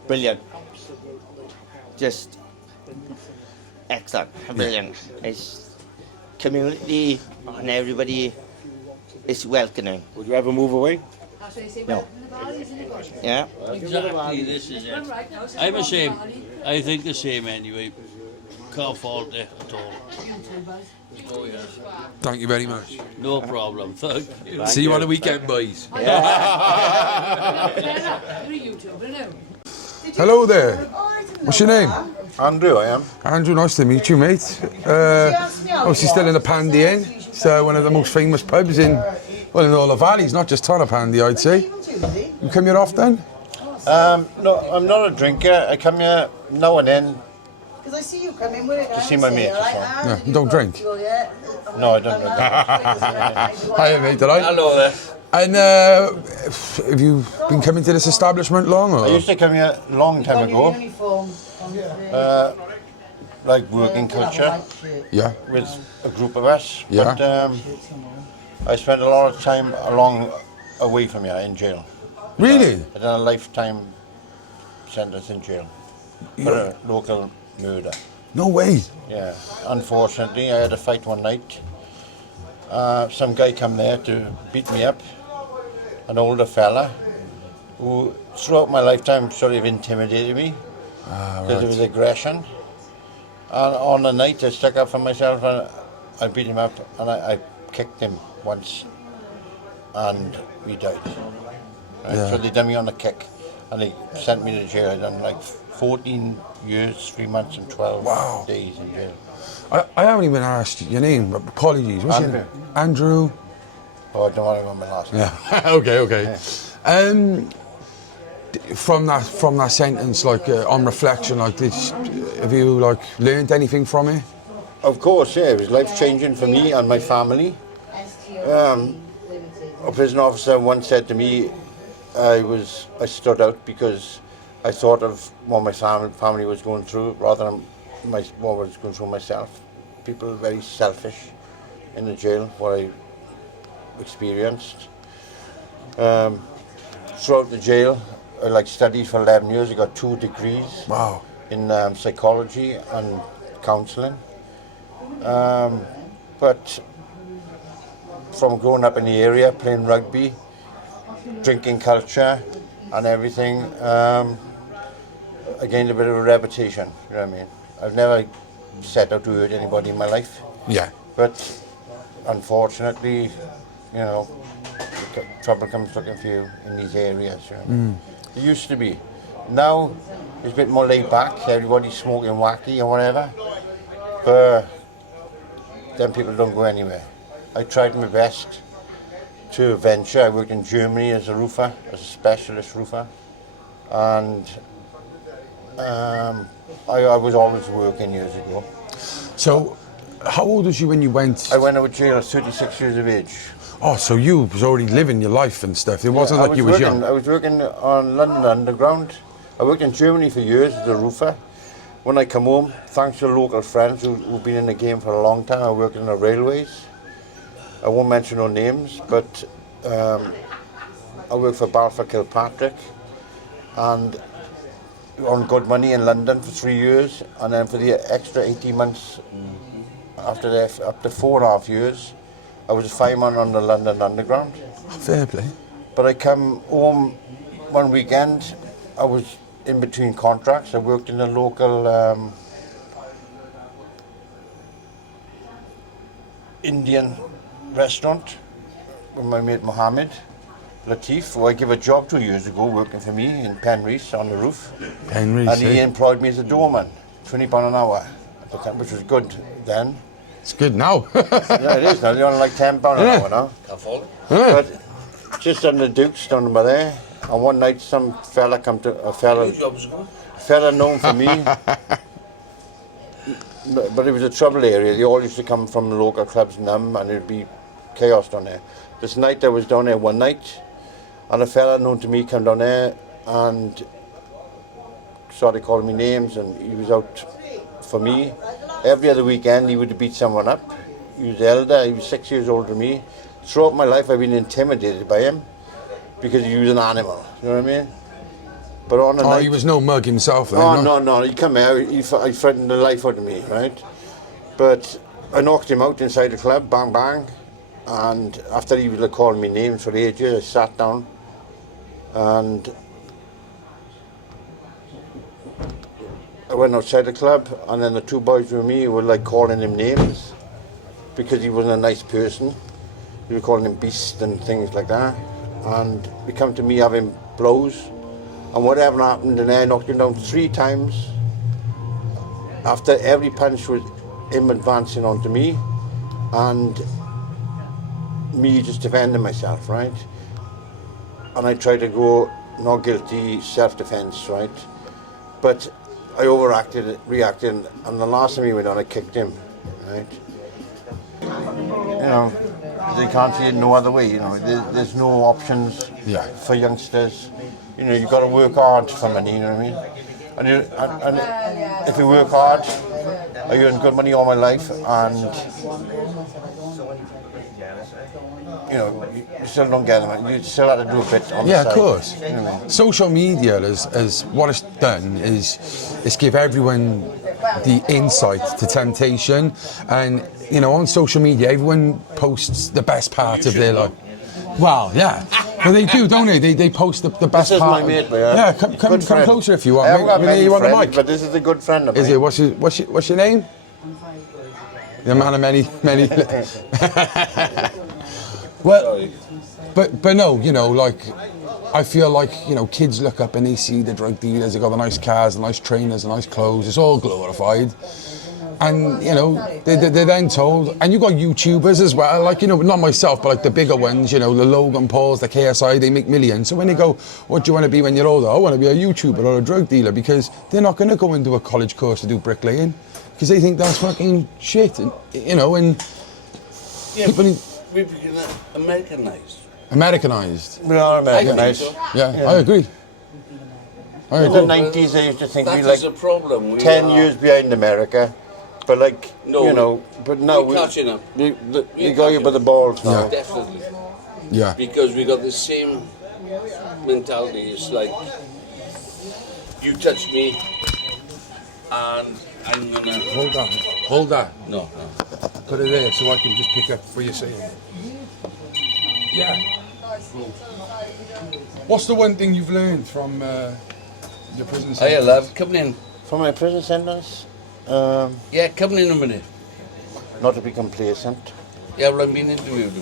Brilliant. Just excellent, brilliant. It's community and everybody is welcoming. Would you ever move away? No. Yeah. Exactly, this is it. I'm the same. I think the same anyway. Can't fault it at all. Oh yes. Thank you very much. No problem. Thank you. See you on the weekend, boys. Hello there. What's your name? Andrew, I am. Andrew, nice to meet you, mate. Obviously still in the Pandy Inn. It's one of the most famous pubs in all the valleys, not just Tonypandy, I'd say. You come here often? No, I'm not a drinker. I come here now and then Because I see you come in with it. to see my mates. Yeah, you don't drink? No, I don't drink. Hiya, mate, all right? Hello there. And have you been coming to this establishment long? Or? I used to come here a long time ago, like working culture Yeah. with a group of us. Yeah. But I spent a lot of time away from here in jail. Really? I done a lifetime sentence in jail for a local murder. No way. Yeah. Unfortunately, I had a fight one night. Some guy come there to beat me up. An older fella who throughout my lifetime sort of intimidated me because of his aggression. And on the night I stuck up for myself and I beat him up and I kicked him once and he died. Right? Yeah. So they done me on a kick and they sent me to jail. I done like 14 years, 3 months and 12 days in jail. I haven't even asked your name. Apologies. What's your name? Andrew. Oh, I don't want to go my last name. Yeah. okay. Yeah. From that sentence, like on reflection, like this, have you like learned anything from it? Of course, yeah. It was life changing for me and my family. A prison officer once said to me, I stood out because I thought of what my family was going through rather than what I was going through myself. People are very selfish in the jail, what I experienced. Throughout the jail, I studied for 11 years. I got 2 degrees in psychology and counselling. But from growing up in the area, playing rugby, drinking culture and everything, I gained a bit of a reputation, you know what I mean? I've never set out to hurt anybody in my life. Yeah. But unfortunately, you know, trouble comes looking for you in these areas. You know? It used to be. Now, it's a bit more laid back. Everybody's smoking wacky or whatever. But then people don't go anywhere. I tried my best to venture. I worked in Germany as a roofer, as a specialist roofer. And I was always working years ago. So, how old was you when you went? I went out of jail at 36 years of age. Oh, so you was already living your life and stuff. It wasn't like you was young. I was working on London Underground. I worked in Germany for years as a roofer. When I come home, thanks to local friends who've been in the game for a long time, I worked in the railways. I won't mention no names, but I worked for Balfour Kilpatrick and on good money in London for 3 years, and then for the extra 18 months after that, up to 4.5 years, I was a fireman on the London Underground. Fair play. But I come home one weekend, I was in between contracts. I worked in a local Indian restaurant with my mate Mohammed Latif, who I gave a job 2 years ago working for me in Penrith on the roof. Penrith, and he employed me as a doorman, £20 an hour at the time, which was good then. It's good now. Yeah, it is now. They're on like £10 an hour now. But just on the Dukes down by there, and one night some fella come to a fella known for me. But it was a trouble area. They all used to come from the local clubs and them, and it'd be chaos down there. This night I was down there one night, and a fella known to me come down there and started calling me names, and he was out for me. Every other weekend he would beat someone up. He was elder, he was 6 years older than me. Throughout my life I've been intimidated by him because he was an animal, you know what I mean? But on a Oh, night, he was no mug himself then, oh no, he come here, he threatened the life out of me, right? But I knocked him out inside the club, bang bang, and after he was like, calling me names for ages, I sat down and I went outside the club, and then the two boys with me were like calling him names because he wasn't a nice person. They were calling him beast and things like that, and they come to me having blows, and whatever happened, and I knocked him down 3 times. After every punch was him advancing onto me and me just defending myself, right? And I tried to go not guilty, self-defense, right? But I overacted, reacted, and the last time he went on, I kicked him, right? You know, they can't see it no other way, you know. There's no options for youngsters. You know, you've got to work hard for money, you know what I mean? And if you work hard, I earned good money all my life, and you know, you still don't get them. You still have to do a bit on the side. of course. You know what I mean? Social media is what it's done is give everyone the insight to temptation, and you know, on social media everyone posts the best part of their life. Well, yeah, but they do, don't they? They post the best This is part. my mate, yeah, come closer if you want. I haven't got Maybe many you want the friends, mic. but this is a good friend of mine. Is it? What's your name? The man of many. Well, but no, you know, like I feel like, you know, kids look up and they see the drug dealers. They got the nice cars, the nice trainers, the nice clothes. It's all glorified. And, you know, they're then told, and you've got YouTubers as well, like, you know, not myself, but like the bigger ones, you know, the Logan Pauls, the KSI, they make millions. So when they go, what do you want to be when you're older? I want to be a YouTuber or a drug dealer, because they're not going to go into a college course to do bricklaying, because they think that's fucking shit, and, you know, and people need... We've become Americanized. Americanized. We are Americanized. Yeah, I agree. In the 90s, I used to think we That like is a problem. 10 years behind America. But like, No, you know, but now we're catching up. we We're got you by the balls now. Definitely. Yeah. Because we got the same mentality. It's like, you touch me, and I'm gonna... Hold that. No. Put it there so I can just pick up what you're saying. Yeah. What's the one thing you've learned from your prison I sentence? love coming in. From my prison sentence, Yeah, coming in a minute. not to be complacent. Yeah, well, I've been interviewed.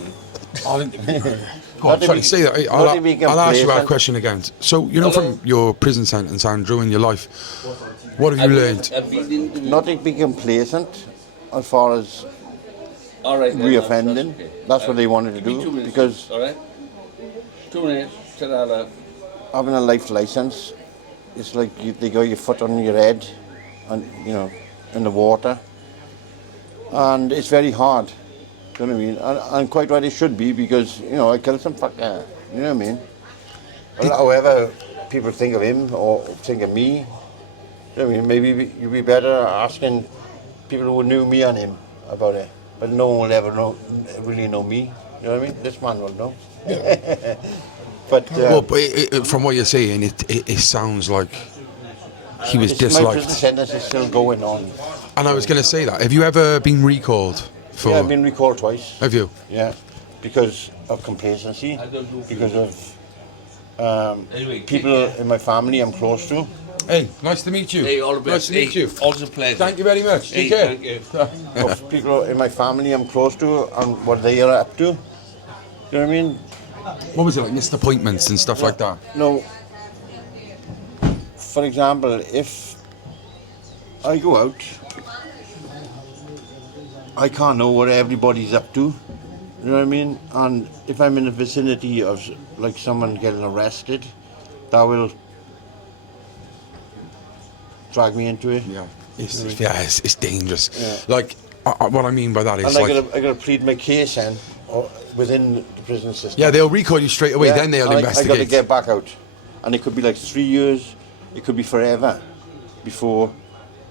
Go on, sorry, say that. not to be I'll ask you that complacent. question again. So, you know, from your prison sentence, Andrew, in your life, what have you learned? I've been interviewed. Not to be complacent as far as All right. then, reoffending. okay. That's what they wanted to Give me 2 do, minutes. because All right? 2 minutes. Ta-da. having a life license, it's like they got your foot on your head, and you know, in the water, and it's very hard. You know what I mean? And quite right, it should be, because you know, I killed some fucker. You know what I mean? However people think of him or think of me, you know what I mean? Maybe you'd be better asking people who knew me and him about it. But no one will ever really know me. You know what I mean? This man will know. But Well, but from what you're saying, it sounds like he was my prison disliked. sentence is still going on. And I was going to say that. Have you ever been recalled for... Yeah, I've been recalled twice. Have you? Yeah, because of complacency, because of people in my family I'm close to. Hey, nice to meet you. Hey, all the Nice best. to meet you. Always a pleasure. Thank you very much. Hey, Take care. thank you. Of people in my family I'm close to and what they are up to. You know what I mean? What was it, like missed appointments and stuff like that? No. For example, if I go out, I can't know what everybody's up to. You know what I mean? And if I'm in the vicinity of like someone getting arrested, that will drag me into it. Yeah. It's dangerous. Yeah. Like, what I mean by that is And like... I gotta plead my case then, or within the prison system. Yeah, they'll recall you straight away, Yeah, then they'll and investigate. I got to get back out, and it could be like 3 years, it could be forever before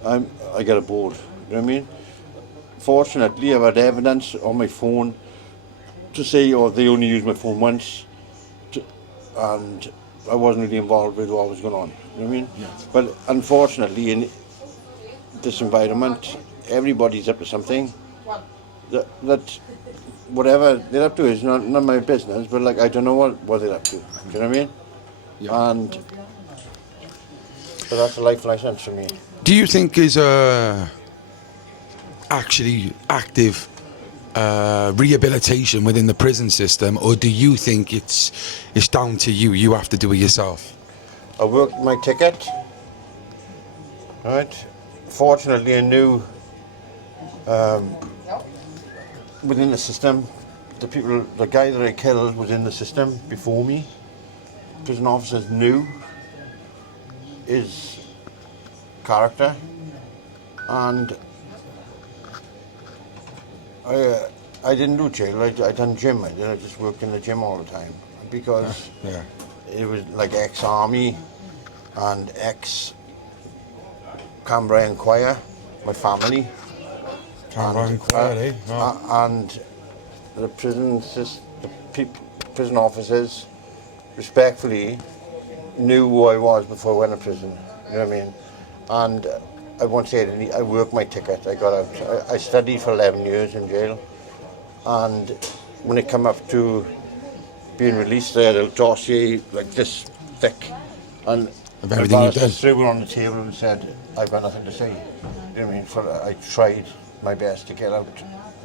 I get a board. You know what I mean? Fortunately, I've had evidence on my phone to say, oh, they only use my phone once, and I wasn't really involved with what was going on. You know what I mean? But unfortunately, in this environment, everybody's up to something. That whatever they're up to is not my business. But like I don't know what they're up to. Do you know what I mean? Yeah. And but that's a life license for me. Do you think is actually active rehabilitation within the prison system, or do you think it's down to you? You have to do it yourself. I worked my ticket. Right. Fortunately, I knew within the system, the guy that I killed was in the system before me. Prison officers knew his character, and I didn't do jail. I done gym. I just worked in the gym all the time because it was like ex-army and ex-Cambrai Choir, my family. Cambrai Choir, eh? Oh. And the prison officers respectfully knew who I was before I went to prison. You know what I mean? And I won't say it, I worked my ticket. I got out. I studied for 11 years in jail. And when it came up to being released, I had a dossier like this thick. And the barrister threw it on the table and said, I've got nothing to say. You know what I mean? I tried my best to get out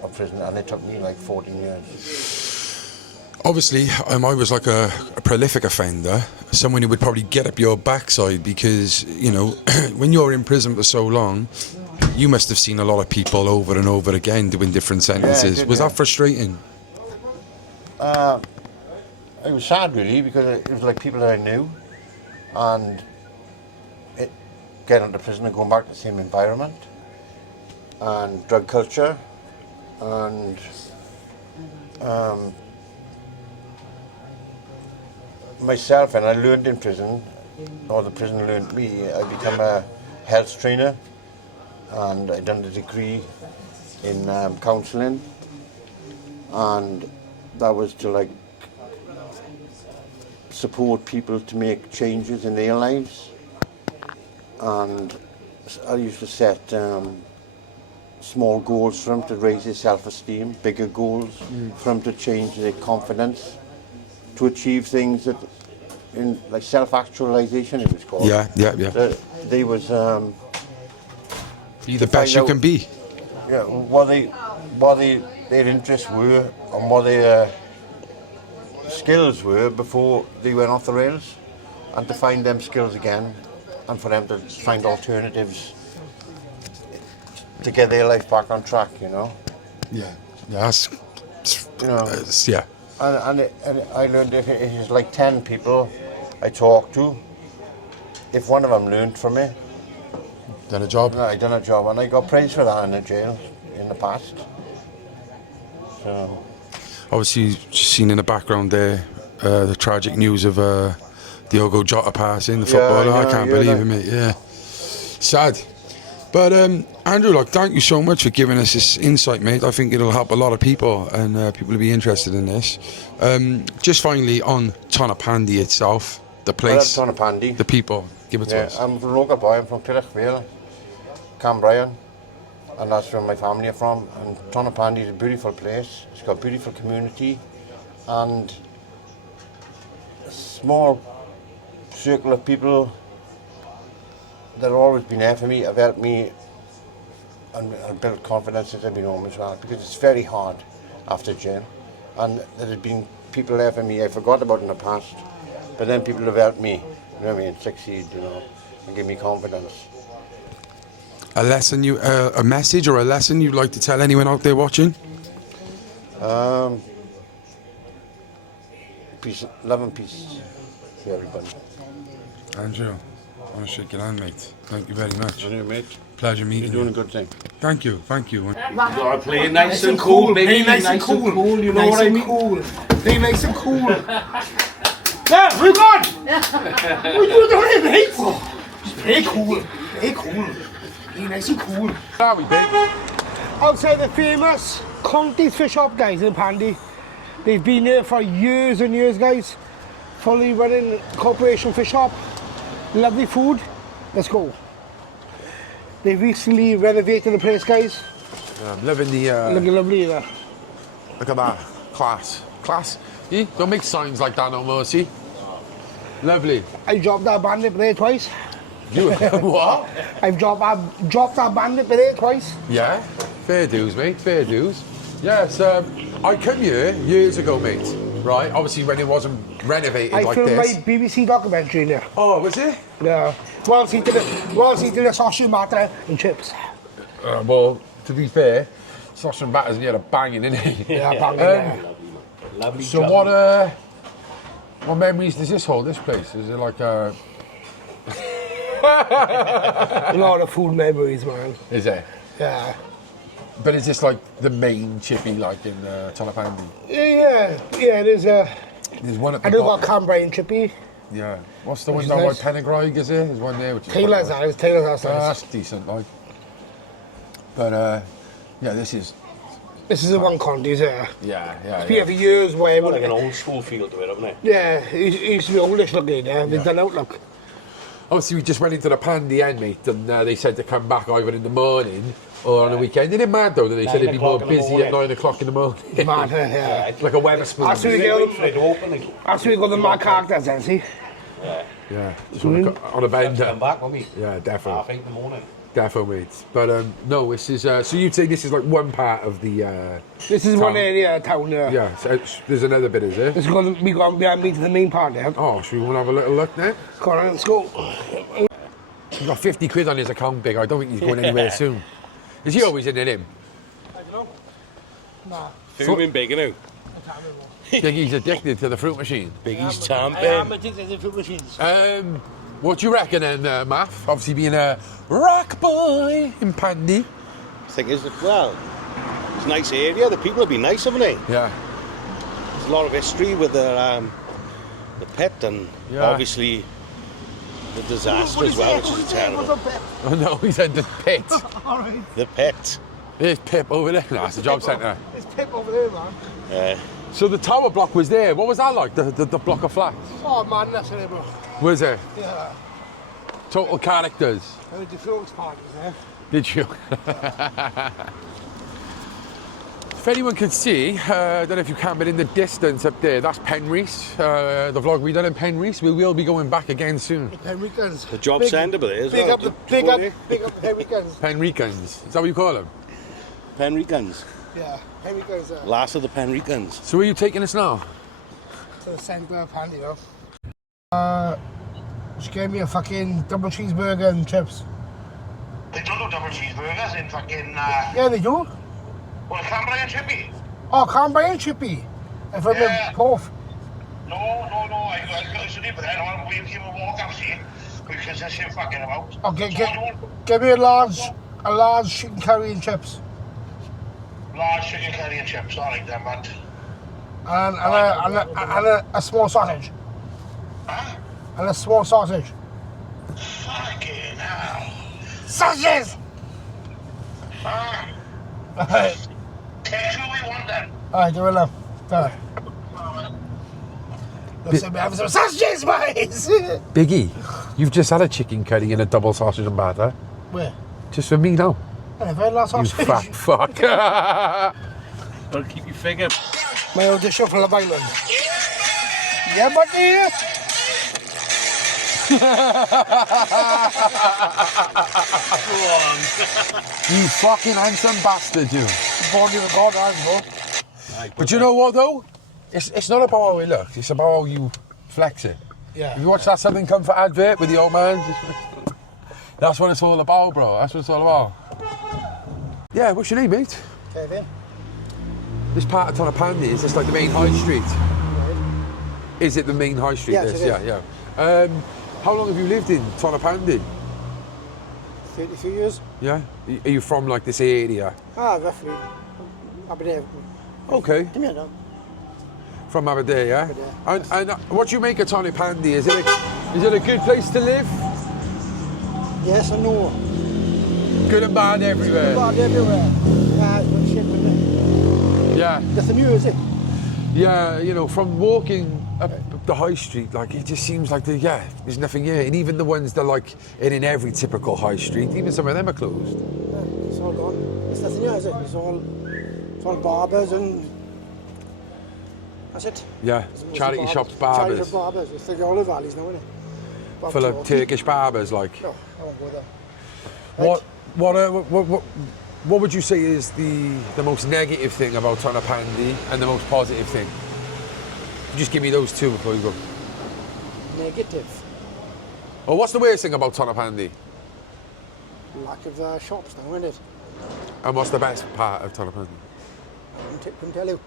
of prison, and it took me like 14 years. Obviously, I was like a prolific offender, someone who would probably get up your backside because, you know, when you're in prison for so long, you must have seen a lot of people over and over again doing different sentences. Was that frustrating? It was sad, really, because it was like people that I knew, and getting out of prison and going back to the same environment, and drug culture, and myself, and I learned in prison, or the prison learned me. I became a health trainer, and I done a degree in counselling, and that was to like support people to make changes in their lives. And I used to set small goals for them to raise their self-esteem, bigger goals for them to change their confidence, to achieve things that, in like self-actualization, it was called. Yeah. They was be the best you can be. Yeah, what their interests were, and what their skills were before they went off the rails, and to find them skills again, and for them to find alternatives to get their life back on track. You know. Yeah. That's. You know. Yeah. And I learned if it's like 10 people I talked to, if one of them learned from me, done a job. I done a job, and I got praise for that in the jail in the past. So. Obviously, seen in the background there the tragic news of Diogo Jota passing, the footballer. I can't believe it, mate. Yeah, sad. But Andrew, like, thank you so much for giving us this insight, mate. I think it'll help a lot of people, and people will be interested in this. Just finally, on Tonypandy itself, the place, Tonypandy, the people. Give it to us. I'm from a local boy. I'm from Vale, Cambrai, and that's where my family are from. And Tonypandy is a beautiful place. It's got a beautiful community, and a small circle of people that have always been there for me, have helped me and built confidence since I've been home as well, because it's very hard after jail. And there have been people there for me I forgot about in the past, but then people have helped me, you know what I mean, succeed, you know, and give me confidence. A lesson a message or a lesson you'd like to tell anyone out there watching? Peace, love and peace to everybody. Andrew, I want to shake your hand, mate. Thank you very much. Thank you, mate. Pleasure meeting you. You're doing a good thing. Thank you. You gotta play nice and cool, baby. Nice and cool. You know what I mean? Cool. Play nice and cool. Yeah, we're gone. What you doing, mate? Play cool. Play cool. Play nice and cool. How are we, big? Outside the famous Conti's Fish Shop, guys, in Pandy. They've been there for years and years, guys. fully running corporation fish shop. Lovely food. Let's go. They recently renovated the place, guys. I'm loving the... Looking lovely there. Look at that. Class. Class. Eh? Don't make signs like that no more, see? Lovely. I dropped that bandit there twice. You what? I've dropped that bandit there twice. Yeah. Fair dues, mate. Fair dues. Yes, I came here years ago, mate. Right? Obviously when it wasn't renovated I like filmed this. my BBC documentary in there. Oh, was it? Yeah. Whilst eating a sausage batter and chips. Well, to be fair, sausage and batter's near a banging, isn't it? Yeah, banging. Lovely So job. what memories does this hold, this place? Is it like a... A lot of food memories, man. Is it? Yeah. But is this like the main chippy like in Tonypandy? Yeah, there's There's one at the I do bottom. got Cambrai chippy. Yeah. What's the Which one is down nice. by Pennegraig, is it? There's one there which is Taylor's quite house, Taylor's house. That's decent, like. But yeah, this is This is the one Condi's, yeah. yeah. It's been here for years where Like an old school feel to it, haven't it? yeah, it used to be oldish looking, yeah. They've done outlook. Obviously we just went into the Pandy end, mate, and they said to come back either in the morning or on the weekend. Isn't it mad though that they said it'd be more 9 o'clock in the busy at morning. 9 o'clock in the morning? Mad, yeah. Like a Weatherspoon. That's where we Wait for go. it to open again. That's where we got the mad characters then, see? Yeah. Just on a bender. Come back, won't we? Yeah, definitely. Half 8 in the morning. Defo, mate. But no, this is. So you'd say this is like one part of the. This is town. one area of town, yeah. Yeah. So there's another bit, is there? This is going to be going behind me to the main part there. Oh, should we want to have a little look now? Come on, let's go. He's got 50 quid on his account, Big. I don't think he's going anywhere soon. Is he always in it, him? I don't know. Nah. Filming big, you know. Biggie's addicted to the fruit machine. Biggie's I am champing. addicted to fruit machines. What do you reckon then, Math? Obviously being a rock boy in Pandy. Thing is, well, it's a nice area. The people have been nice, haven't they? Yeah. There's a lot of history with the pit and Yeah. obviously the disaster as well, which is terrible. Oh no, he said the pit. Alright. The pit. There's Pip over there. No, it's the job centre. There's Pip over there, man. So the tower block was there. What was that like? The block of flats? Oh, man, that's it, bro. Was it? Yeah. Total characters. I went to Phil's parties there. Did you? If anyone could see, I don't know if you can, but in the distance up there, that's Penrhys. The vlog we done in Penrhys. We will be going back again soon. Penricans. The job centre there as Big well. up the Penricans. Penricans. Is that what you call them? Penricans. Yeah, Penricans. Last of the Penricans. So where are you taking us now? To the centre of Handy, though. She gave me a fucking double cheeseburger and chips. They don't do double cheeseburgers in fucking. Yeah, they do. Well, Cambrai and Chippy. Oh, Cambrai and Chippy. If I'm Yeah. both. No. I should leave it there. No, we came and walk up, see, because they're still fucking about. Okay, So what do you want? give me a large chicken curry and chips. Large chicken curry and chips. All right, then, man. And a small sausage. Huh? And a small sausage. Fucking hell. Sausages! Huh? Alright, Text who we want then. do it now. Let's have some sausages, boys! Biggie, you've just had a chicken curry and a double sausage and batter. Where? Just for me now. I've had last You sausage. fat fuck. Gotta keep your figure. My audition for Love Island. Yeah, buddy! You fucking handsome bastard, you. Born in the god, I But you know what though? It's not about how it looks, it's about how you flex it. Yeah. If you watch that Southern Comfort advert with the old man, that's what it's all about, bro. That's what it's all about. Yeah, what's your name, mate? Kevin. This part of Tonypandy, is this like the main high street? Is it the main high street? Yes, this? it is. Yeah. How long have you lived in Tonypandy? 33 years. Yeah? Are you from like this area? Ah, roughly. I've been there. Okay. Come here now. From Aberdeen, yeah? Aberdeen. And what do you make of Tonypandy? Is it a good place to live? Yes and no. Good and bad everywhere. Bad everywhere. Yeah, it's good shit, isn't it? Yeah. Nothing new, is it? Yeah, you know, from walking up the high street, like, it just seems like there's nothing here. And even the ones that like in every typical high street, even some of them are closed. Yeah, it's all gone. There's nothing here, is it? It's all barbers and that's it. Yeah, charity shops, barbers. Charity barbers. It's like all the valleys now, isn't it? Full of Turkish barbers, like. No, I won't go there. What would you say is the most negative thing about Tonypandy and the most positive thing? Just give me those two before you go. Negative. Well, what's the worst thing about Tonypandy? Lack of shops now, isn't it? And what's the best part of Tonypandy? I couldn't tell you.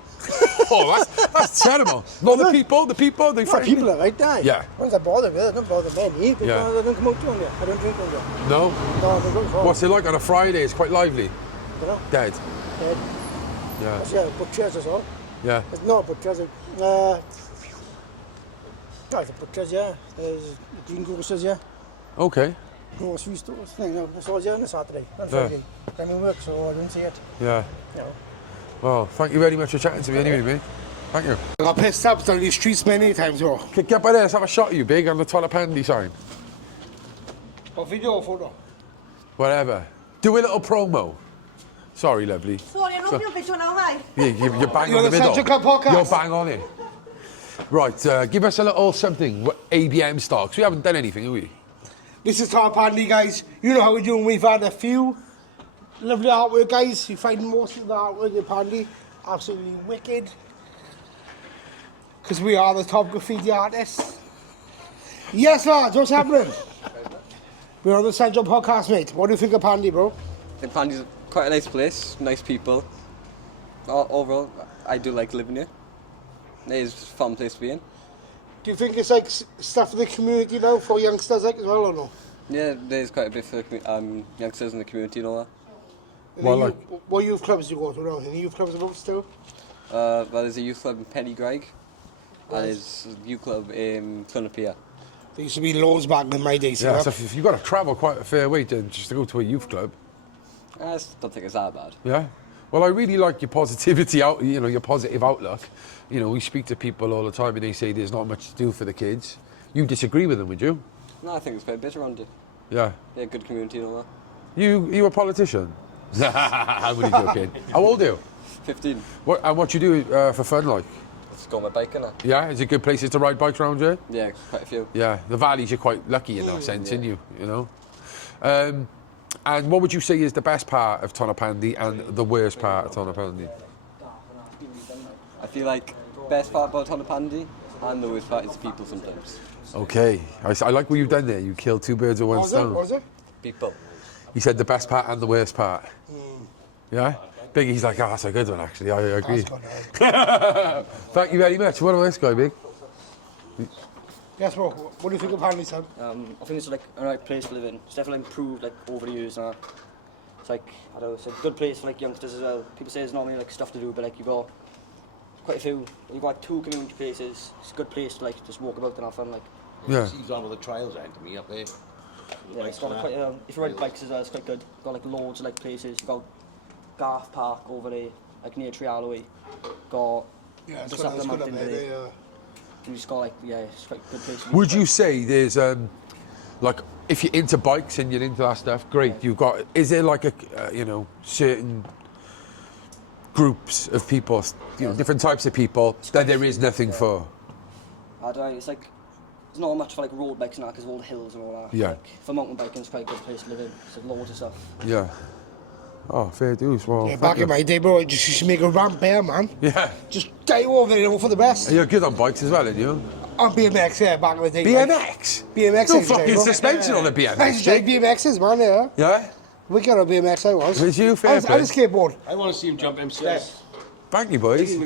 Oh, that's terrible. No, the people, they friendly. People are right there. Yeah. Ones I bother with, I don't bother many because Yeah. I don't come out down there. I don't drink down there. No? No, I don't drink for What's it like on a Friday? It's quite lively. You know? Dead. Dead. Yeah. That's, yeah, butchers as well. Yeah. It's not butchers. No, it's a butchers, yeah. There's the greengrocers, yeah. Okay. Grocery stores. It's all here on a Saturday and Friday. I'm in work, so I don't see it. Yeah. You know. Well, thank you very much for chatting to me anyway, mate. Thank you. I got pissed up down these streets many times, bro. Get by there, let's have a shot of you, Big, on the Tonypandy sign. Or video or photo? Whatever. Do a little promo. Sorry, lovely. Sorry, I don't feel picture now, mate. Yeah, you're bang You're on the the middle. Central Cup podcast. You're bang on it. Right, give us a little something, ABM style, because we haven't done anything, have we? This is Tonypandy, guys. You know how we're doing. We've had a few lovely artwork, guys. You find most of the artwork in Pandy absolutely wicked. Because we are the top graffiti artists. Yes, lads, what's happening? We're on the Central Podcast, mate. What do you think of Pandy, bro? I think Pandy's quite a nice place, nice people. Overall, I do like living here. It is a fun place to be in. Do you think it's like stuff for the community now, for youngsters like as well, or no? Yeah, there's quite a bit for youngsters in the community and all that. Well, what youth clubs do you go to now? Any youth clubs about still? Well, there's a youth club in Penny Greg, and there's a youth club in Tonypandy. There used to be loads back in my days. Yeah, so if you've got to travel quite a fair way just to go to a youth club. I don't think it's that bad. Yeah. Well, I really like your positivity your positive outlook. You know, we speak to people all the time and they say there's not much to do for the kids. You disagree with them, would you? No, I think it's quite a bit around here. Yeah. Yeah, good community and all that. You a politician? I'm only joking. How old are you? 15. And what you do for fun, like? Let's go on my bike, innit? Yeah, is it good places to ride bikes around here? Yeah, quite a few. Yeah, the valleys, you're quite lucky in that sense, aren't you? You know? And what would you say is the best part of Tonypandy and the worst part of Tonypandy? I feel like best part about Tonypandy and the worst part is people sometimes. Okay, I like what you've done there. You killed two birds with one stone. What was it? People. He said the best part and the worst part. Yeah? Biggie's like, oh, that's a good one, actually. I agree. Thank you very much. What about this guy, Big? Yes, bro. What do you think of Pandy, son? I think it's like a right place to live in. It's definitely improved like over the years now. It's like, I don't know, it's a good place for like youngsters as well. People say there's not many like stuff to do, but like you got quite a few. You've got like 2 community places. It's a good place to like just walk about and have fun. Like. Yeah. He's on with the trails end to me up there. Yeah, it's got quite. If you ride bikes as well, it's quite good. Got like loads of like places. You've got Garth Park over there, like near Trialloway. Got just up the mountain there. You just got like, yeah, it's quite a good place. Would you say there's like, if you're into bikes and you're into that stuff, great. You've got. Is there like a certain groups of people, different types of people that there is nothing for? I don't know. It's like there's not much for like road bikes now because of all the hills and all that. Yeah. Like, for mountain biking, it's quite a good place to live in. There's loads of stuff. Yeah. Oh, fair dues. Well, Yeah, back in my day, bro, I just used to make a ramp there, man. Yeah. Just get over there and go for the best. You're good on bikes as well, aren't you? On BMX, yeah, back in the day. BMX? BMX. No fucking suspension on a BMX. I used to take BMXs, man, yeah. Yeah? We got a BMX, I was. Was you? Fair I had a skateboard. I want to see him jump them steps. Thank you, boys.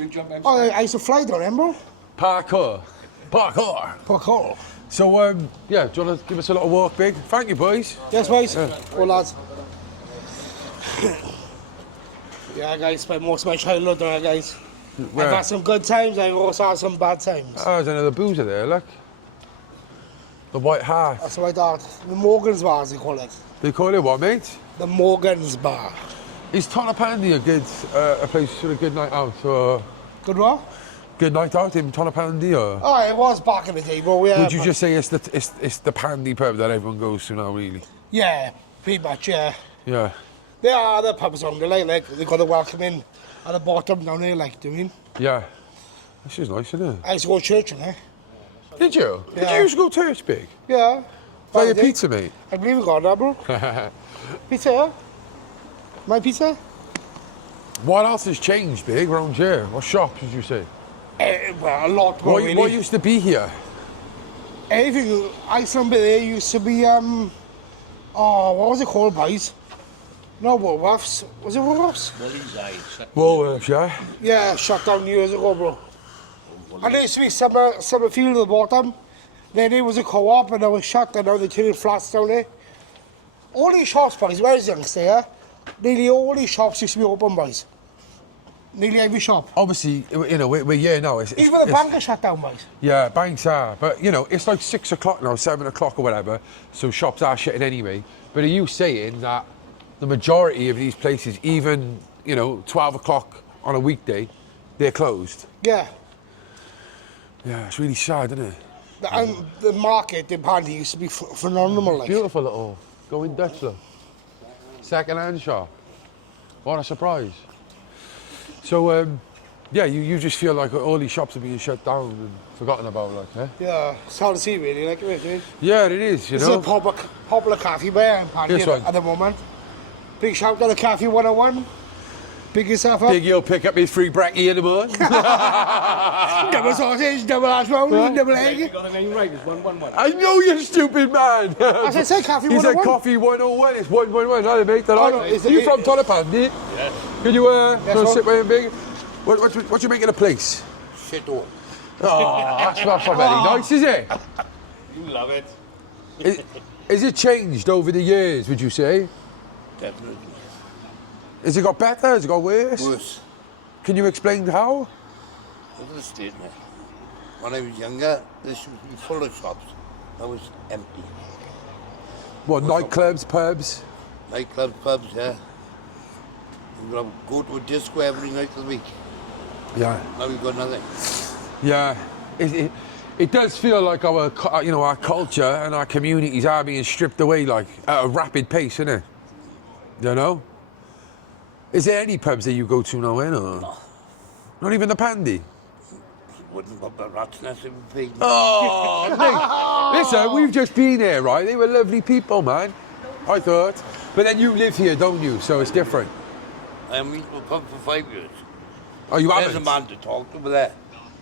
Oh, I used to fly down them, bro. Parkour. So, yeah, do you want to give us a little walk, Big? Thank you, boys. Yes, boys. Yeah. Well, lads. Yeah, guys, spent most of my childhood there, guys. Where? I've had some good times, I've also had some bad times. Oh, there's another boozer there, look. The White Hart. That's what I thought. The Morgan's Bar, as they call it. They call it what, mate? The Morgan's Bar. Is Tonypandy a good, a place for a good night out? Or Good what? Good night out in Tonypandy, or? Oh, it was back in the day, but yeah. Would you just say it's the Pandy pub that everyone goes to now, really? Yeah, pretty much, yeah. Yeah. There are other pubs on there, like they got the welcome in at the bottom down there, like, do you mean? Yeah. This is nice, isn't it? I used to go to church in there. Did you? Yeah. Did you used to go to church, Big? Yeah. Is that your Friday. pizza, mate? I believe we got that, bro. Pizza, yeah? My pizza? What else has changed, Big, around here? What shops did you say? Well, a lot more, really. What used to be here? Anything. Iceland, but there used to be, oh, what was it called, boys? No, Woolworths. Was it Woolworths? Woolworths, yeah? Yeah, shut down years ago, bro. And there used to be Summerfield at the bottom. Then there was a co-op and it was shut, and now they're turning flats down there. All these shops, boys, where is youngster, yeah? Nearly all these shops used to be open, boys. Nearly every shop. Obviously, you know, we're here now. Even the bank is shut down, boys. Yeah, banks are. But, you know, it's like 6 o'clock now, 7 o'clock or whatever, so shops are shutting anyway. But are you saying that the majority of these places, even, you know, 12 o'clock on a weekday, they're closed? Yeah. Yeah, it's really sad, isn't it? And the market in Pandy used to be phenomenal, like. Beautiful little going Dutch, look. Second-hand shop. What a surprise. So, yeah, you just feel like all these shops are being shut down and forgotten about, like, eh? Yeah, it's hard to see, really, like, isn't it? Yeah, it is, you It's know. a popular cafe bar in Pandy This one. at the moment. Big shout out to Cafe 101. Big yourself up. Big, you'll pick up his free brekkie in the morning. Double sausage, double hash brown, double egg. You got the name right, it's 111. I know, you stupid man. As I said, Cafe He 101. said coffee 101, it's 111. Hello, mate. Oh, Are no, is you it- from Tonypandy? Yes. Can you go sir. sit by him, Big? What you making a place? Shit all. Oh, that's not so very nice, is it? You love it. Is it changed over the years, would you say? Definitely. Has it got better? Has it got worse? Worse. Can you explain how? Look at the state now. When I was younger, this used to be full of shops. Now it's empty. What, nightclubs, pubs? Nightclubs, pubs, yeah. You gotta go to a disco every night of the week. Yeah. Now you've got nothing. Yeah. It does feel like our culture and our communities are being stripped away, like, at a rapid pace, isn't it? You know? Is there any pubs that you go to now, or? No. Not even the Pandy? Wouldn't put the rat's nest in the pig. Oh, mate. Listen, we've just been here, right? They were lovely people, man. I thought. But then you live here, don't you? So it's different. I haven't been to a pub for 5 years. Oh, you There's haven't? a man to talk to over there.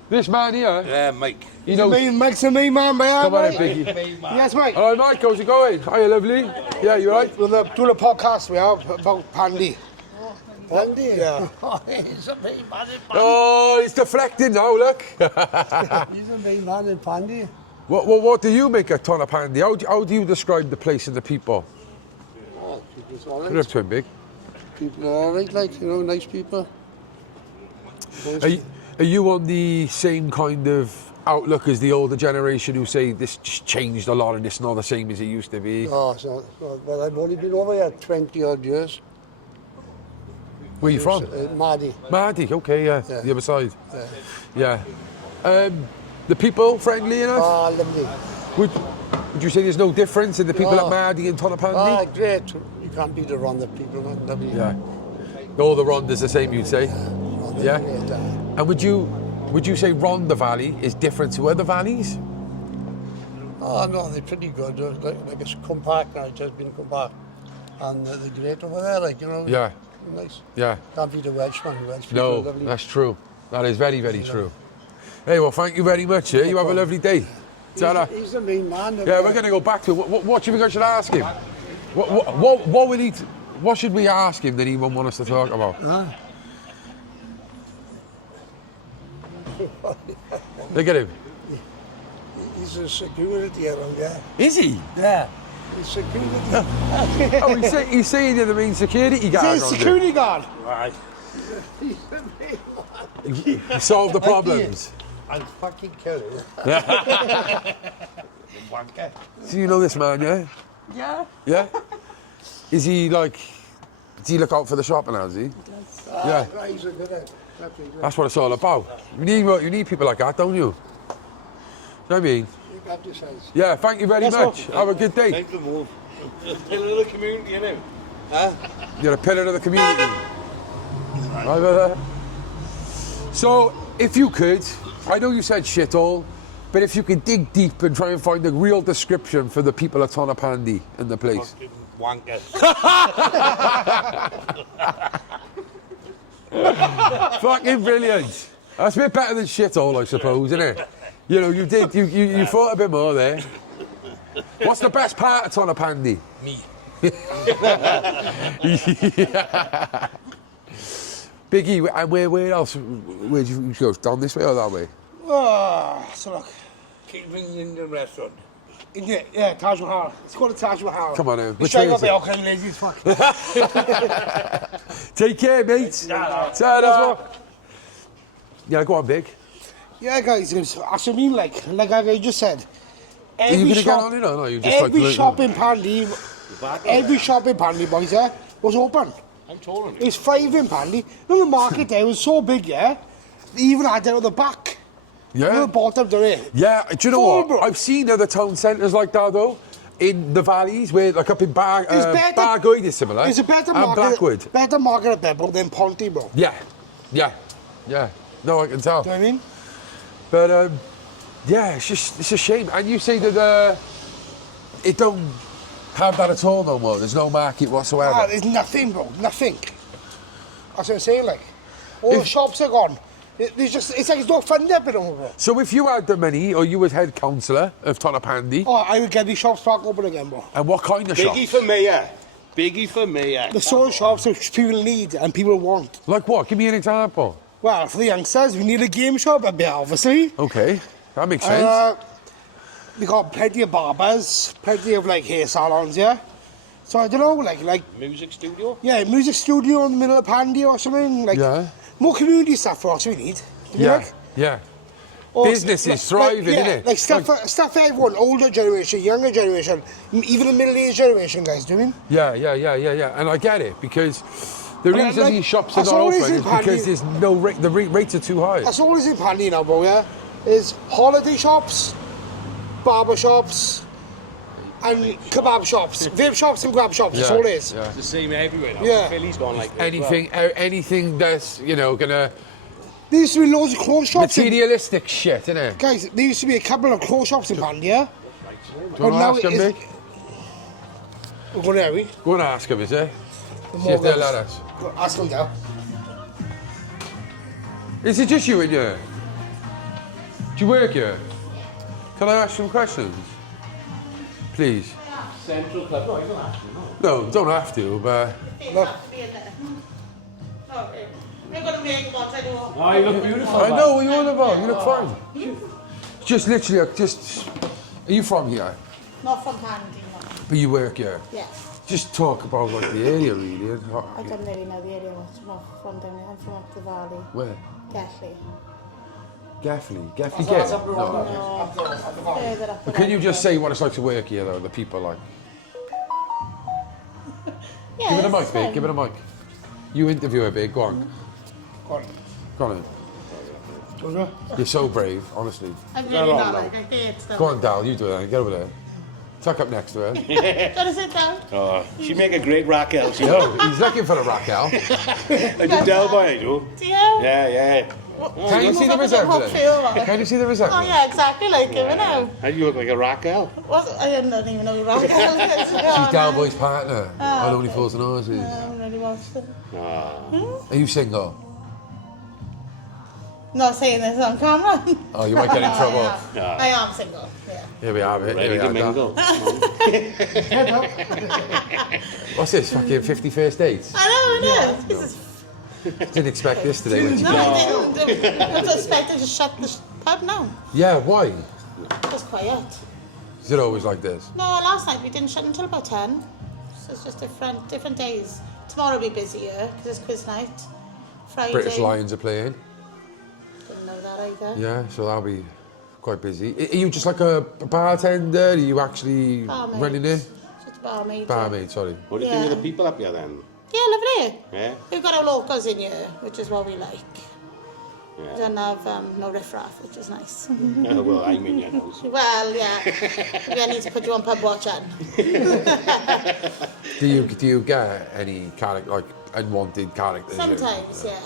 This man here? Yeah, Mike. He knows. Mike's a me man, man. Come on in, Mike. Biggie. Yes, mate. Hello, Mike. How's it going? Are you lovely? Yeah, you right? We're doing a podcast we have about Pandy. Pandy? Yeah. He's a big man in Pandy. Oh, he's deflecting now, look. He's a big man in Pandy. What do you make of Tonypandy? How do you describe the place and the people? Oh, people's all Good afternoon, Big. People are all right, like, you know, nice people. Are you on the same kind of outlook as the older generation who say this just changed a lot and it's not the same as it used to be? Oh, so, well, I've only been over here 20 odd years. Where are you from? Mardy. Mardy, okay, yeah. Yeah. The other side. Yeah. Yeah. The people friendly enough? Oh, lovely. Would you say there's no difference in the people No. at Mardy and Tonypandy? Ah, great. You can't beat the Rhondda people, not lovely. Yeah. All the Rhondas the same, you'd say? Rhondda, Yeah. great, And would you say Rhondda Valley is different to other valleys? Oh, no, they're pretty good. They're like it's compact now, it's just been compact. And they're great over there, like, you know. Yeah. Nice. Yeah. Can't beat the Welshman. Welsh people No, are lovely. that's true. That is very, very true. Hey, well, thank you very much. You have a lovely day. Ta-ra. He's the main man. Yeah, we're going to go back to what do you think I should ask him? What would he? What should we ask him that he won't want us to talk about? Ah. Look at him. He's a security around there. Is he? Yeah. He's security. Oh, he's saying you're the main security guard. He's a around security guard. Right. He's the main man. here. You solve the problems. I'll fucking kill him. So you know this man, yeah? Yeah. Yeah? Is he like Do you look out for the shopping, has he? Yeah. He's a good head. That's what it's all about. You need people like that, don't you? You know what I mean? You got this house. Yeah, thank you very much. Have a good day. Thanks for the move. Pillar of the community, innit? Huh? You're a pillar of the community. Right. So, if you could, I know you said shit all, but if you could dig deep and try and find a real description for the people at Tonypandy and the place. Wanker. Fucking brilliant. That's a bit better than shit all, I suppose, isn't it? You know, you thought a bit more there. What's the best part of Tonypandy? Me. Yeah. Biggie, and where else? Where'd you go? Down this way or that way? So look. Kingpin's Indian restaurant. Yeah, Taj Mahal. It's called a Taj Mahal. Come on in. Which way is it? Okay, lazy as fuck. Take care, mate. Ta-da. Yeah, go on, Big. Yeah, guys, that's what I mean, like I just said. Are you going to get on it or no? You just every shop in Pandy, boys, yeah, was open. I'm told It's 5 in Pandy. You know, the market there was so big, yeah? They even had it at the back. Yeah. You know, the bottom there. Yeah, do you know Full, what? bro. I've seen other town centres like that, though. In the valleys, where like up in Bargoed is similar. It's a better and Blackwood. Better market at Pebble than Ponty, bro. Yeah. No, I can tell. Do you know what I mean? But yeah, it's a shame. And you say that it don't have that at all no more. There's no market whatsoever. Ah, there's nothing, bro. Nothing. That's what I'm saying. Like, all the shops are gone. It's like it's not fun there, bro. So if you had the money, or you was head councillor of Tonypandy, oh, I would get these shops back open again, bro. And what kind of shops? Biggie for mayor. Biggie for mayor. The sort of shops which people need and people want. Like what? Give me an example. Well, for the youngsters, we need a game shop a bit, obviously. Okay, that makes sense. We got plenty of barbers, plenty of like hair salons, yeah. So I don't know, like music studio. Yeah, music studio in the middle of Pandy or something. Like more community stuff for us. We need. Yeah. Businesses thriving, innit? Like stuff for everyone, older generation, younger generation, even the middle-aged generation, guys. Do you mean? Yeah. And I get it because the reason these shops are not open is because there's no the rates are too high. That's always in Pandy now, bro. Yeah, is holiday shops, barber shops, and kebab shops, vape shops and grab shops. That's all it is. It's the same everywhere now. Yeah. Philly's gone like this. Anything that's gonna. There used to be loads of clothes shops. Materialistic shit, innit? Guys, there used to be a couple of clothes shops in Pandy, yeah? Do you want to ask him, Nick? We're going there, we? Go and ask him, is it? See if they'll let us. Ask him now. Is it just you in here? Do you work here? Can I ask some questions? Please. Central Club. No, you don't have to. No, don't have to, but... You're going to make what I do. Oh, you look beautiful. I know what you're on about. You look fine. Just literally, are you from here? Not from Pandy, no. But you work here? Yeah. Just talk about like the area, really. I don't really know the area much more from down there. I'm from up the valley. Where? Gaffley. Gaffley? Further up. But can you just say what it's like to work here, though, the people like? Yeah, Give it a mic, Big. Give it a mic. You interview her, Big. Go on. Go on in. You're so brave, honestly. I'm really not like, I hate stuff. Go on, Dal, you do it. Get over there. Tuck up next to her. Do you want to sit down? Oh, she'd make a great Raquel. No, he's looking for a Raquel. I do Del by, I do. Do you? Yeah. Can you see the resemblance? Can you see the resemblance? Oh yeah, exactly like him, you know. How do you look like a Raquel? I don't even know who Raquel is. She's Dalboy's partner. I Only Fools and Horses. I haven't really watched it. Are you single? Not saying this on camera. Oh, you might get in trouble. I am single, yeah. Here we are, mate. Ready to mingle. What's this? Fucking 51st dates? I know. This is... Didn't expect this today. When No, I didn't. I was expecting to shut the pub down. Yeah, why? It was quiet. Is it always like this? No, last night we didn't shut until about 10. So it's just different days. Tomorrow will be busier because it's quiz night. Friday. British Lions are playing. Didn't know that either. Yeah, so that'll be quite busy. Are you just like a bartender? Are you actually Barmaid. running it? Just a barmaid. Barmaid, sorry. What do you think of the people up here then? Yeah, lovely. Yeah. We've got our locals in here, which is what we like. Yeah. We don't have no riffraff, which is nice. Well, I'm in your house. Well, yeah. Maybe I need to put you on pub watch on. Do you get any character, like unwanted characters? Sometimes, yeah.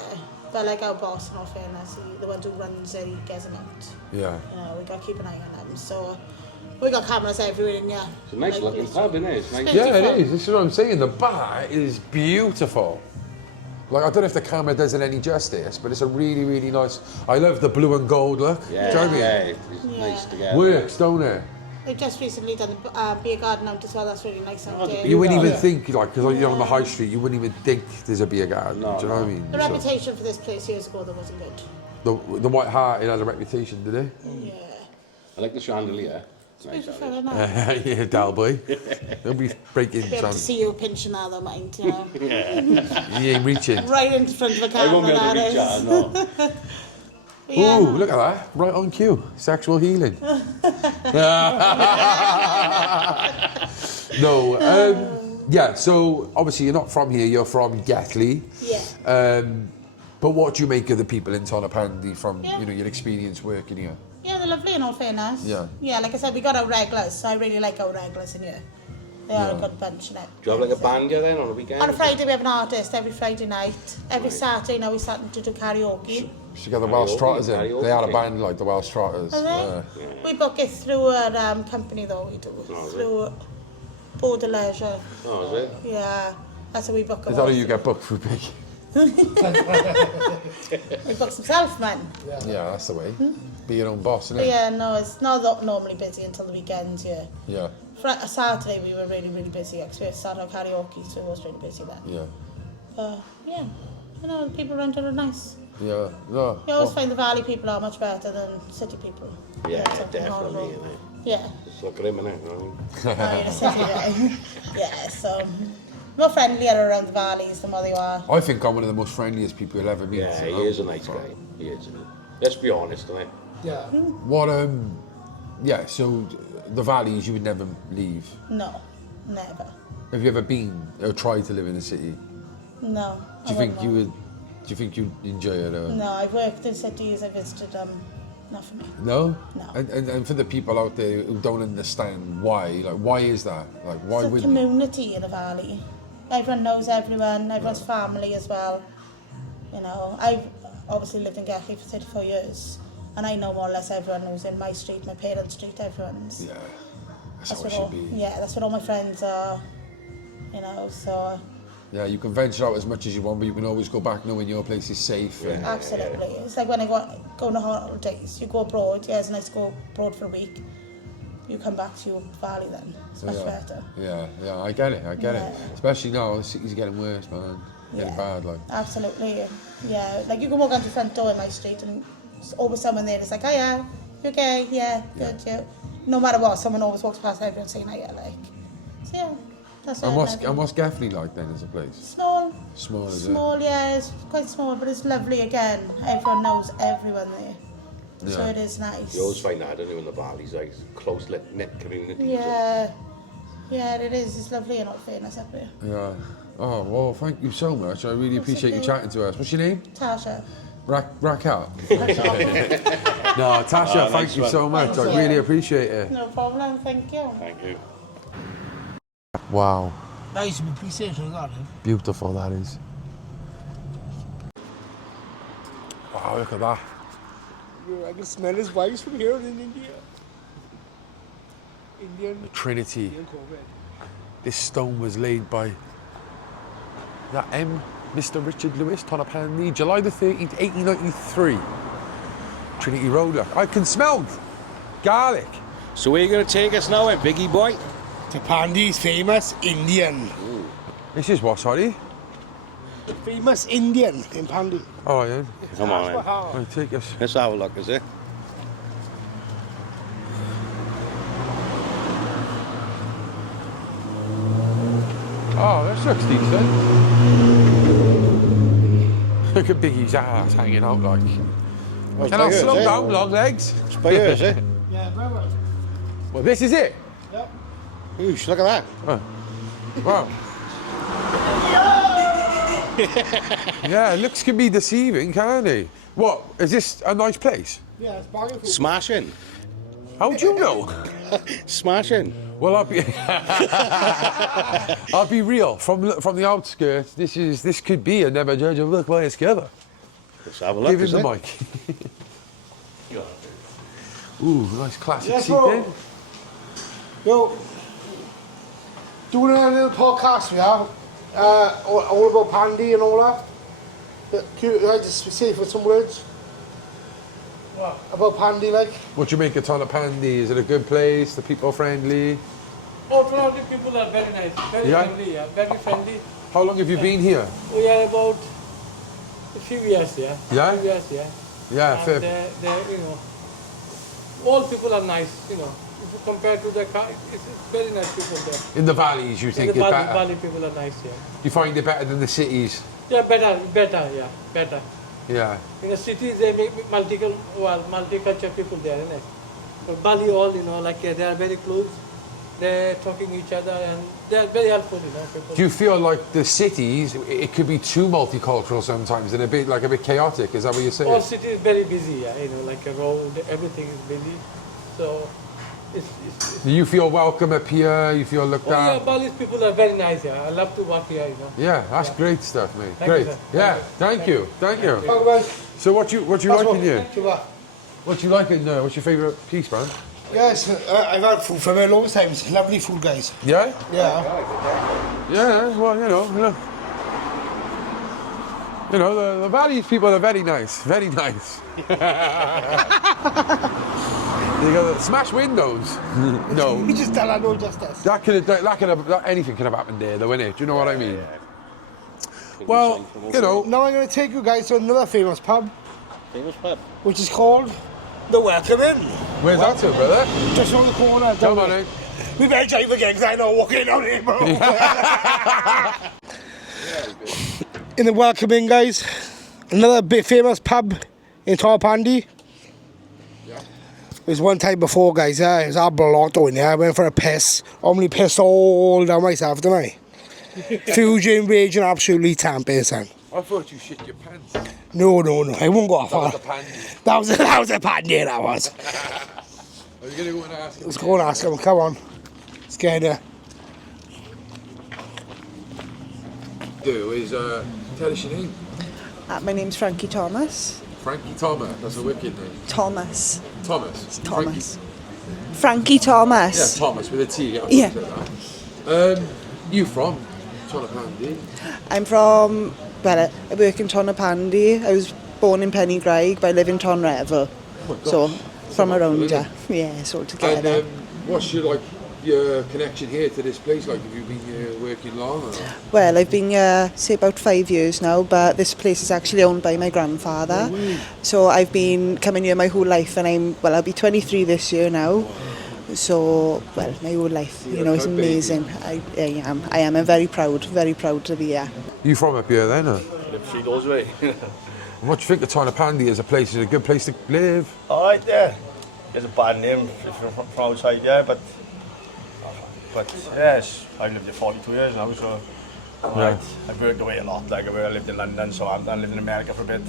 But like our boss, in all fairness, the one who runs it, he gets them out. Yeah. You know, we got to keep an eye on them. So we got cameras everywhere in here. It's a nice looking pub, isn't it? It's nice. Yeah, it is. This is what I'm saying. The bar is beautiful. Like, I don't know if the camera does it any justice, but it's a really, really nice. I love the blue and gold look. Yeah, Do you know what I mean? it's nice together. Works, don't it? They've just recently done the beer garden out as well. That's really nice out there. You wouldn't even think, like, because you're on the high street, you wouldn't even think there's a beer garden. Do you know what I mean? The reputation for this place years ago that wasn't good. The White Hart, it had a reputation, did it? Yeah. I like the chandelier. It's nice. Beautiful, isn't it? Yeah, Dalboy. They'll be breaking Be able to see you pinching that, though, mind, you know. He ain't reaching. Right in front of the camera. I won't be able to reach that, no. Yeah. Ooh, look at that. Right on cue. Sexual healing. No. Yeah, so obviously you're not from here, you're from Gatley. Yeah. But what do you make of the people in Tonypandy from you know, your experience working here? Yeah, they're lovely in all fairness. Yeah. Yeah, like I said, we got our regulars, so I really like our regulars in here. They are a good bunch, innit? Do you have like a band here then on a weekend? On a Friday we have an artist every Friday night. Every Saturday now we're starting to do karaoke. So you got the Welsh Trotters in. karaoke. They had a band like the Welsh Trotters. Are they? We book it through our company though, we do. Through Border Leisure. Oh, is it? Yeah, that's how we book it. Is that how you get booked for big? We book himself, man. Yeah, that's the way. Be your own boss, isn't But it? yeah, no, it's not normally busy until the weekends, yeah. Yeah. Saturday we were really, really busy because we had started our karaoke, so it was really busy then. Yeah. Yeah, you know, the people around here are nice. Yeah. No. You always find the valley people are much better than city people. Yeah, something definitely. horrible. Isn't it? Yeah. It's like grim, isn't it? You know what I mean? Oh, you're a city guy. Yeah, so more friendlier around the valleys than what they are. I think I'm one of the most friendliest people you'll ever meet. Yeah, he is a nice guy. He is. Let's be honest, isn't it? Yeah. What yeah, so the valleys you would never leave. No, never. Have you ever been or tried to live in a city? No. Do you think you would? Do you think you'd enjoy it? Or? No, I've worked in cities, I visited not for me. No? No. And for the people out there who don't understand why, like why is that? Like why It's a would community in the valley. Everyone knows everyone, everyone's family as well. You know, I've obviously lived in Gatley for 34 years and I know more or less everyone who's in my street, my parents' street, everyone's. Yeah, that's how what it should be. Yeah, that's what all my friends are, you know, so... Yeah, you can venture out as much as you want, but you can always go back knowing your place is safe. And Absolutely. It's like when I go on holidays, you go abroad, yeah, it's nice to go abroad for a week. You come back to your valley then. It's much better. Yeah, I get it, Especially now, the city's getting worse, man. Getting bad, like. Absolutely, yeah. Like you can walk out the front door in my street and there's always someone there that's like, hiya, you okay? Yeah, good, yeah. No matter what, someone always walks past everyone saying hiya, like. So yeah, that's it. And what's Gaffney like then as a place? Small. Small, is it? Small, yeah, it's quite small, but it's lovely again. Everyone knows everyone there. Yeah. So it is nice. You always find that, don't you, in the valleys, like close-knit communities. Yeah. Yeah, it is. It's lovely in all fairness up here. Yeah. Oh, well, thank you so much. I really appreciate you chatting to us. What's your name? Tasha. Raquel. No, Tasha, thank you so much. I really appreciate it. No problem, thank you. Thank you. Wow. Nice appreciation, that. Beautiful that is. Wow, look at that. I can smell his vibes from here in India. Indian Trinity. Indian Corvette. This stone was laid by that Mr. Richard Lewis, Tonypandy, July the 13th, 1893. Trinity Road. Look, I can smell garlic. So where are you going to take us now, Biggie boy? To Pandy's famous Indian. Ooh. This is what, sorry? Famous Indian in Pandy. Oh, yeah. Come on, man. Right, take us. Let's have a look, is it? Oh, this looks decent. Look at Biggie's ass hanging out like. Oh, Can I slow down, long legs? It's by here, is it? Yeah, very well. Well, this is it. Yep. Ooh, look at that. Wow. Yeah, looks can be deceiving, can't they? What, is this a nice place? Yeah, it's bargain food. Smashing. How'd you know? Smashing. Well, I'll be real. From the outskirts, this could be a never judge a book by its cover. Let's have a look. Give him is the it? mic. Ooh, nice classic Yes, seat bro. then. Yo, doing a little podcast we have, all about Pandy and all that. Can you just say for some words? What? About Pandy, like? What do you make of Tonypandy? Is it a good place? The people friendly? Oh, Toronto people are very nice, very Yeah? friendly, yeah, very friendly. How long have you been here? We are about a few years, yeah. Yeah? Few years, yeah. Yeah, And fair. you know, all people are nice, you know. If you compare to the car, it's very nice people there. In the valleys, you think In the it's Bali, better? Bali people are nice, yeah. You find it better than the cities? Yeah, better, yeah, better. Yeah. In the cities, they make multicultural people there, isn't it? But Bali, all, you know, like they are very close. They're talking each other and they're very helpful, you know, people. Do you feel like the cities, it could be too multicultural sometimes and a bit chaotic? Is that what you're saying? All city is very busy, yeah, you know, like a road, everything is busy. So, it's Do you feel welcome up here? You feel looked yeah, at? Bali's people are very nice, yeah. I love to work here, you know. Yeah, that's great stuff, mate. Thank great. you, sir. Yeah, thank you. Thank you. So what you like in here? What you like in there? What's your favourite piece, man? Yes, I've had food from here loads of times. Lovely food, guys. Yeah? Yeah. Yeah, well, the Valleys people are very nice. Very nice. You got smash windows. No. You just tell I know justice. Anything could have happened there, though, innit? Do you know what I mean? Well, Now I'm going to take you guys to another famous pub. Famous pub? Which is called The Welcome Inn. Where's that to, brother? Just on the corner. Come on, eh? We better drive again because I know walking out here, bro. In the Welcome Inn, guys. Another big famous pub in Tonypandy. It was one time before, guys, it was our blotto in there. I went for a piss. Only pissed all down myself, didn't I? Fusion, raging, absolutely tamping, son. I thought you shit your pants. No, I won't go off. That was a pandy. That was a pandy, that was. Are you going to go and ask him? Let's go and ask him, come on. Let's get in there. Do is tell us your name. My name's Frankie Thomas. Frankie Thomas, that's a wicked name. Thomas. Thomas. Frankie Thomas. Yeah, Thomas with a T. Yeah. You from Tonypandy? I'm from, well, I work in Tonypandy. I was born in Pennygraig, but I live in Tonrevel. Oh So, from around really? there. Yeah, so together. And what's your connection here to this place? Like, have you been here working long? Or? Well, I've been here, say, about 5 years now, but this place is actually owned by my grandfather. So I've been coming here my whole life, and I'll be 23 this year now. So, well, my whole life, it's amazing. I am. I'm very proud to be here. You from up here then? Or? Live 3 doors away. And what do you think of Tonypandy as a place? Is it a good place to live? Alright, yeah. It's a bad name from outside, yeah, but yes, I've lived here 42 years now, so right. I've worked away a lot. Like I lived in London, so I lived in America for a bit.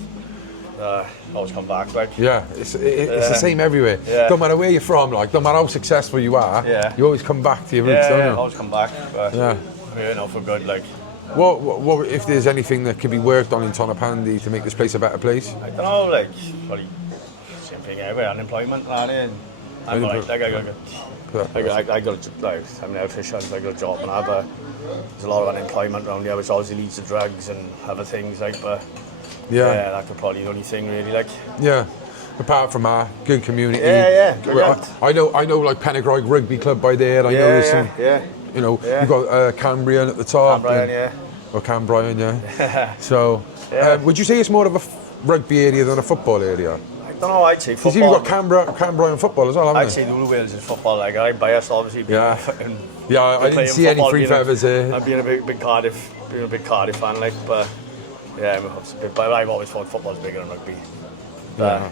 Always come back, like. Yeah, it's the same everywhere. Yeah. Don't matter where you're from, like, don't matter how successful you are, you always come back to your roots, don't you? I always come back. But, Yeah. For good, like. What if there's anything that could be worked on in Tonypandy to make this place a better place? I don't know, like, probably same thing everywhere, unemployment, and I'm like, I got I'm an electrician, so I got a job and that, but there's a lot of unemployment around here, which obviously leads to drugs and other things, like, but Yeah. that could probably be the only thing, really, like. Yeah. Apart from our good community. Yeah. I know like Pennygraig Rugby Club by there. I know there's some. You've got Cambrian at the top. Cambrian, Or Cambrian, yeah. So, Yeah. would you say it's more of a rugby area than a football area? I don't know, I'd say Because football. you've got Cambrian football as well, haven't you? I'd say Lulu Wales is football, like, I'm biased, obviously. Yeah. I didn't see any free feathers there. I've been a big Cardiff fan, like, but yeah, but I've always thought football's bigger than rugby. Yeah.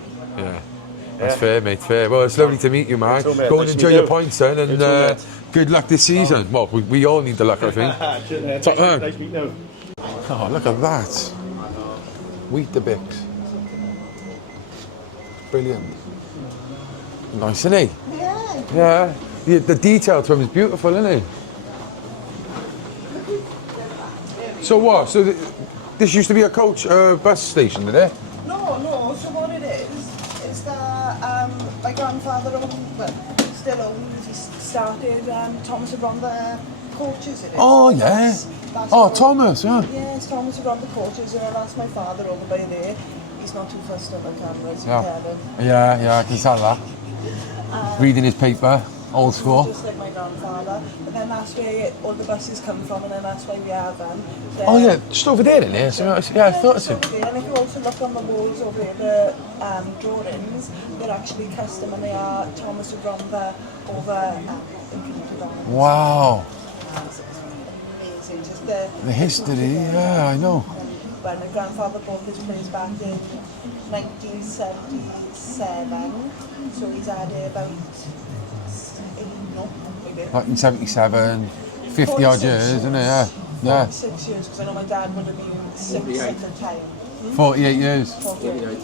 That's fair, mate. Fair. Well, it's lovely to meet you, man. You too, mate. Go and Nice to enjoy meet your you. points, then, and You too, mate. good luck this season. Well, we all need the luck, I think. Nice meeting you. Oh, look at that. Weetabix. Brilliant. Nice, isn't he? Yeah. The detail to him is beautiful, isn't he? So what? So this used to be a coach bus station, did it? No. So what it is that my grandfather still owns. He started Thomas and Rhondda coaches. It is. Oh yeah. That's Thomas, yeah. Yes, Thomas and Rhondda coaches. That's my father over by there. He's not too fussed on the cameras. Yeah, I can tell that. Reading his paper, old school. Just like my grandfather. But then that's where all the buses come from, and then that's why we have them. Oh yeah, just over there, isn't it? So, yeah, I thought so. And if you also look on the walls over here, the drawings, they're actually custom, and they are Thomas and Rhondda over imprinted on them. Wow. Amazing, just the history, yeah, I know. When my grandfather bought this place back in 1977, so he's had it about 1977, 50 odd years, isn't it? Yeah. 6 years, because I know my dad would have been 6 at the time. 48 years. 48.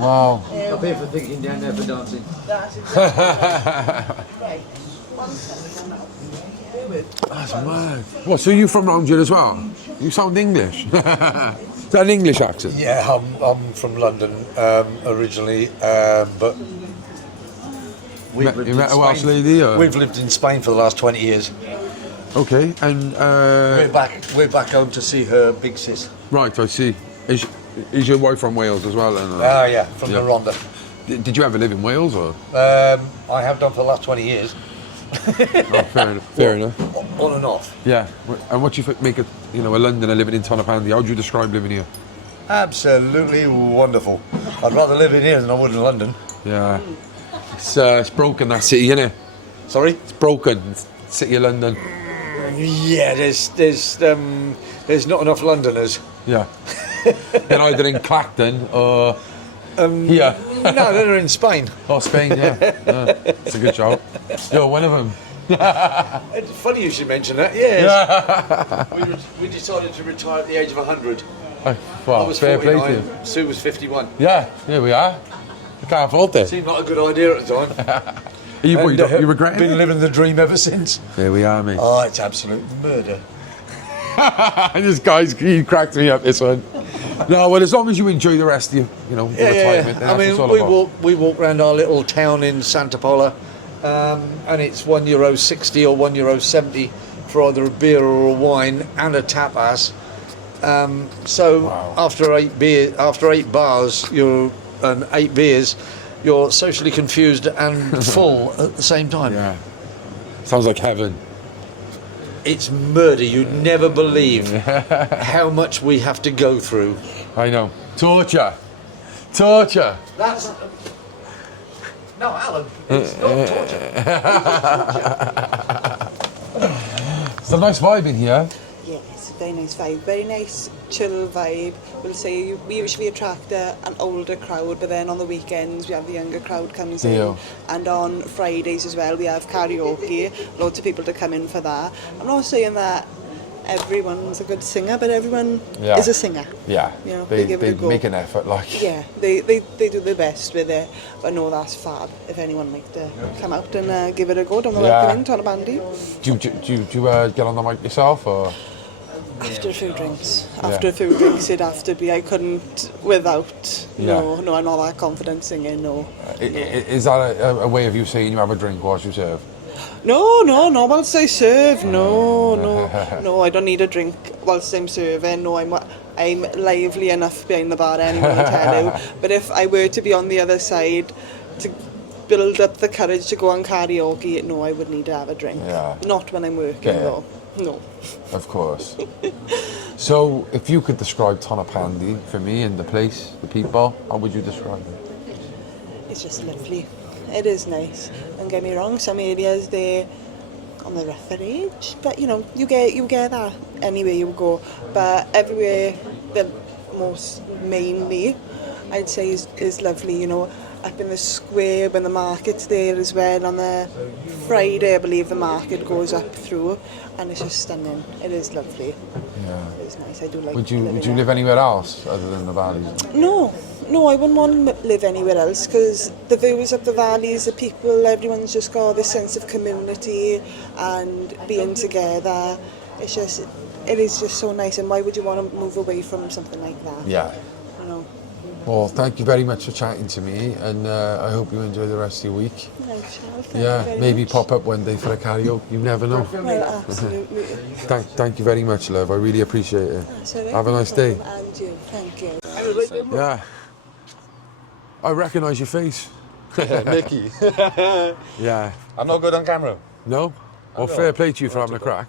Wow. I'll pay for thinking down there for dancing. That's exactly right. 1 second now. That's mad. What, so you from round here as well? You sound English. Is that an English accent? Yeah, I'm from London originally, but You met a Welsh lady? Or? We've lived in Spain for the last 20 years. Okay, and we're back home to see her big sis. Right, I see. Is your wife from Wales as well? Then? Oh yeah, from the Rhondda. Did you ever live in Wales or? I have done for the last 20 years. Fair enough. On and off. Yeah, and what do you make of a Londoner living in Tonypandy? How would you describe living here? Absolutely wonderful. I'd rather live in here than I would in London. Yeah, it's broken, that city, isn't it? Sorry? It's broken, city of London. Yeah, there's not enough Londoners. Yeah. They're either in Clacton or here. No, they're in Spain. Oh, Spain, yeah. It's a good job. You're one of them. It's funny you should mention that, yes. We decided to retire at the age of 100. Well, I was fair play to 49, you. Sue was 51. Yeah, here we are. I can't fault it. Seemed like a good idea at the time. You regret it? Been living the dream ever since. There we are, mate. Oh, it's absolute murder. This guy's, he cracked me up, this one. No, well, as long as you enjoy the rest of your, the retirement. I mean, we walk around our little town in Santa Pola, and it's €1.60 or €1.70 for either a beer or a wine and a tapas. After 8 bars, and 8 beers, you're socially confused and full at the same time. Yeah, sounds like heaven. It's murder. You'd never believe how much we have to go through. I know. Torture. That's no, Alan. It's not torture. It's a nice vibe in here. Yeah, it's a very nice vibe. Very nice, chill vibe. We'll say we usually attract an older crowd, but then on the weekends we have the younger crowd comes in. And on Fridays as well we have karaoke. Loads of people to come in for that. I'm not saying that everyone's a good singer, but everyone is a singer. Yeah, they give it a go. Make an effort, like. Yeah, they do their best with it. But no, that's fab. If anyone like to come out and give it a go, don't know welcome in Tonypandy. Do you get on the mic yourself or? After a few drinks. It'd have to be. I couldn't without. No, I'm not that confident singing, no. Is that a way of you saying you have a drink whilst you serve? No, whilst I serve, no, I don't need a drink whilst I'm serving, no, I'm lively enough behind the bar anyway, I tell you. But if I were to be on the other side, to build up the courage to go on karaoke, no, I would need to have a drink. Yeah. Not when I'm working, though. No. Of course. So, if you could describe Tonypandy for me and the place, the people, how would you describe it? It's just lovely. It is nice. Don't get me wrong, some areas they're on the rougher edge, but you get that anywhere you go. But everywhere, the most mainly, I'd say is lovely, you know, up in the square when the market's there as well. On the Friday, I believe the market goes up through, and it's just stunning. It is lovely. Yeah. It's nice. I do like. Would you living live there. anywhere else other than the valleys? No, I wouldn't want to live anywhere else because the views up the valleys, the people, everyone's just got this sense of community and being together. It is just so nice. And why would you want to move away from something like that? Yeah. You know. Well, thank you very much for chatting to me, and I hope you enjoy the rest of your week. I shall. Thank you very Maybe much. pop up one day for a karaoke. You never know. Well, absolutely. Thank you very much, love. I really appreciate it. That's all right. Have a nice day. And you. Thank you. Yeah. I recognise your face. Mickey. Yeah. I'm not good on camera. No? Well, fair play to you for having a crack.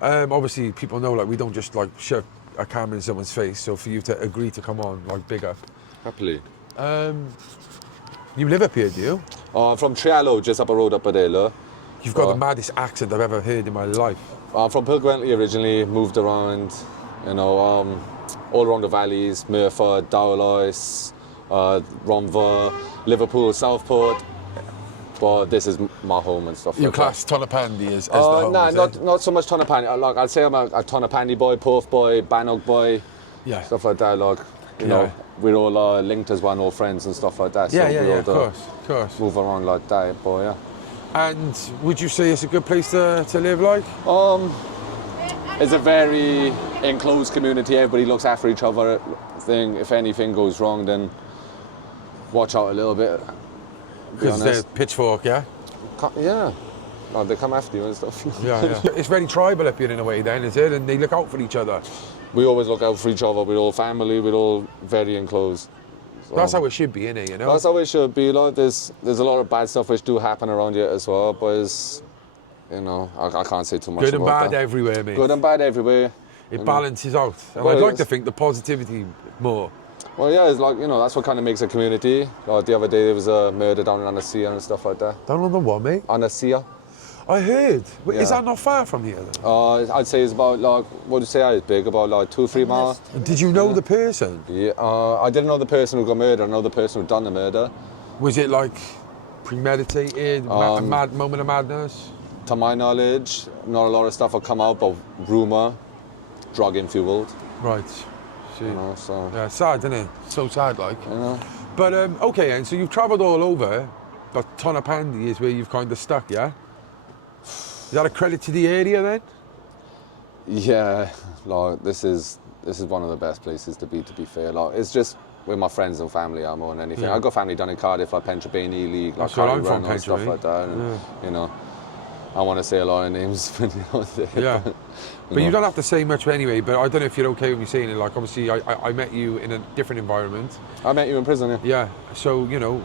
Obviously, people know like we don't just like shove a camera in someone's face. So for you to agree to come on, like, big up. Happily. You live up here, do you? Oh, I'm from Triallo, just up a road up there, look. You've got the maddest accent I've ever heard in my life. I'm from Pilgwentley originally, moved around, you know, all around the valleys, Merford, Dowlois, Rhondda, Liverpool, Southport. But this is my home and stuff You like class Tonypandy as the home, No, is not so much Tonypandy. Like, I'd say I'm a Tonypandy boy, Porth boy, Bannock boy, stuff like that. Like, you know, we're all linked as one, all friends and stuff like that. So we all of course. move around like that, boy, yeah. And would you say it's a good place to live, like? It's a very enclosed community. Everybody looks after each other. If anything goes wrong, then watch out a little bit. Because they're pitchfork, yeah? Yeah. No, they come after you and stuff. Yeah. It's very tribal up here in a way then, is it? And they look out for each other. We always look out for each other. We're all family. We're all very enclosed. So that's how it should be, innit, you know? That's how it should be. Like, there's a lot of bad stuff which do happen around here as well, but it's, you know, I can't say too much Good and about bad that. everywhere, mate. Good and bad everywhere. It balances out. And Well, I'd like to think the positivity more. Well, yeah, it's like, you know, that's what kind of makes a community. Like the other day there was a murder down in Andalusia and stuff like that. Down on the what, mate? Andalusia. I heard. Wait, Is Yeah. that not far from here then? I'd say it's about, like, what do you say it's big? About like 2-3 miles. Did you know the person? Yeah, I didn't know the person who got murdered. I know the person who done the murder. Was it like premeditated, a mad moment of madness? To my knowledge, not a lot of stuff will come out, but rumour, drug-infueled. Right. See. You know, so. Yeah, it's sad, isn't it? So sad, like. You know. But, okay, and so you've travelled all over, but Tonypandy is where you've kind of stuck, yeah? Is that a credit to the area then? Yeah, like, this is one of the best places to be fair. Like, it's just with my friends and family are more than anything. Yeah. I've got family down in Cardiff, like Pentrabain, Ely, like That's where I'm Cardiff from, and stuff Pentrabain. like that. And, Yeah. you know, I want to say a lot of names, but you know, Yeah. But you know. don't have to say much anyway, but I don't know if you're okay with me saying it. Like, obviously, I met you in a different environment. I met you in prison, yeah. Yeah, so, you know,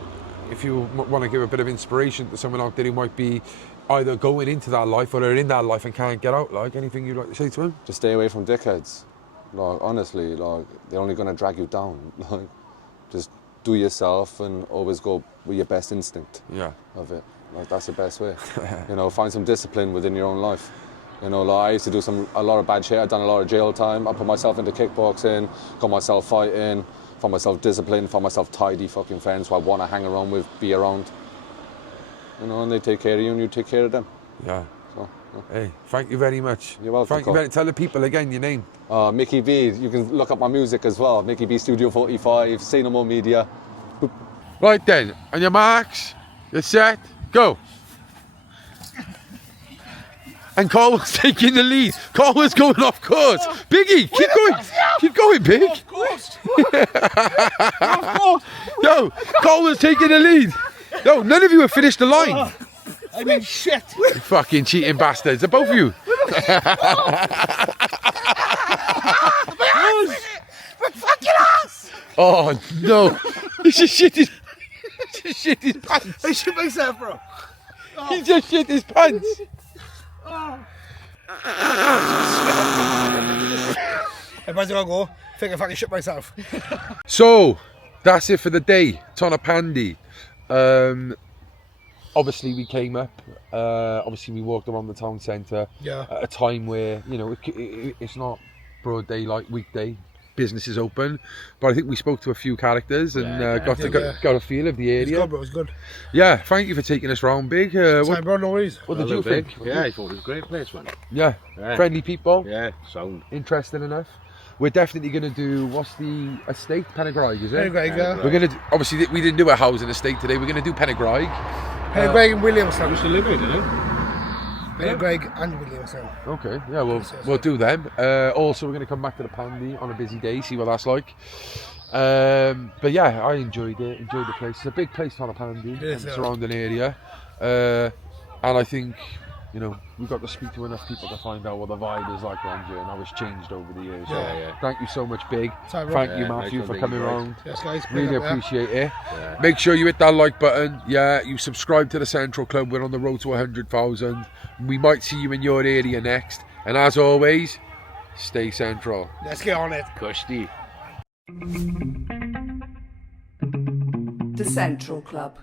if you want to give a bit of inspiration to someone out there who might be either going into that life or are in that life and can't get out, like, anything you'd like to say to him? Just stay away from dickheads. Like, honestly, like, they're only going to drag you down. Like, just do yourself and always go with your best instinct of it. Like, that's the best way. You know, find some discipline within your own life. You know, like, I used to do a lot of bad shit. I've done a lot of jail time. I put myself into kickboxing, got myself fighting, found myself disciplined, found myself tidy fucking friends who I want to hang around with, be around. You know, and they take care of you and you take care of them. Yeah. So, Hey, thank you very much. You're welcome. Thank you very. Tell the people again your name. Mickey B. You can look up my music as well. Mickey B Studio 45, Say No More Media. Right then, on your marks, you're set, go. And Carl was taking the lead. Carl was going off course. Biggie, keep going. Keep going, Big. Yo, Carl was taking the lead. No, none of you have finished the line. I mean, shit. You fucking cheating bastards. The both of you. But fucking ass! Oh, no. He just shit his pants. I shit myself, bro. He just shit his pants. I might as well go. Think I fucking shit myself. So, that's it for the day. Tonypandy. Obviously, we came up. Obviously, we walked around the town centre Yeah. at a time where, you know, it's not broad daylight, weekday. businesses open. But I think we spoke to a few characters and got a feel of the area. It was good. Yeah, thank you for taking us round, Big. Sorry, bro, no worries. What did you think? Yeah, I thought it was a great place, man. Yeah, friendly people. Yeah, sound. Interesting enough. We're definitely going to do, what's the estate? Pennegraig, is it? Pennegraig, yeah. We're going to, obviously, we didn't do a housing estate today. We're going to do Pennegraig. Pennegraig and Williamstown. Used to live here, didn't it? Pennegraig and Williamstown. Okay, yeah, we'll do them. Also, we're going to come back to the Pandy on a busy day, see what that's like. But yeah, I enjoyed it. Enjoyed the place. It's a big place, Tonypandy, and the surrounding area. And I think, you know, we've got to speak to enough people to find out what the vibe is like around here and how it's changed over the years. So thank you so much, Big. Thank you, Matthew, for coming around. Yes, guys. Really appreciate it. Make sure you hit that like button. Yeah, you subscribe to the Central Club. We're on the road to 100,000. We might see you in your area next. And as always, stay Central. Let's get on it. Kushti. The Central Club.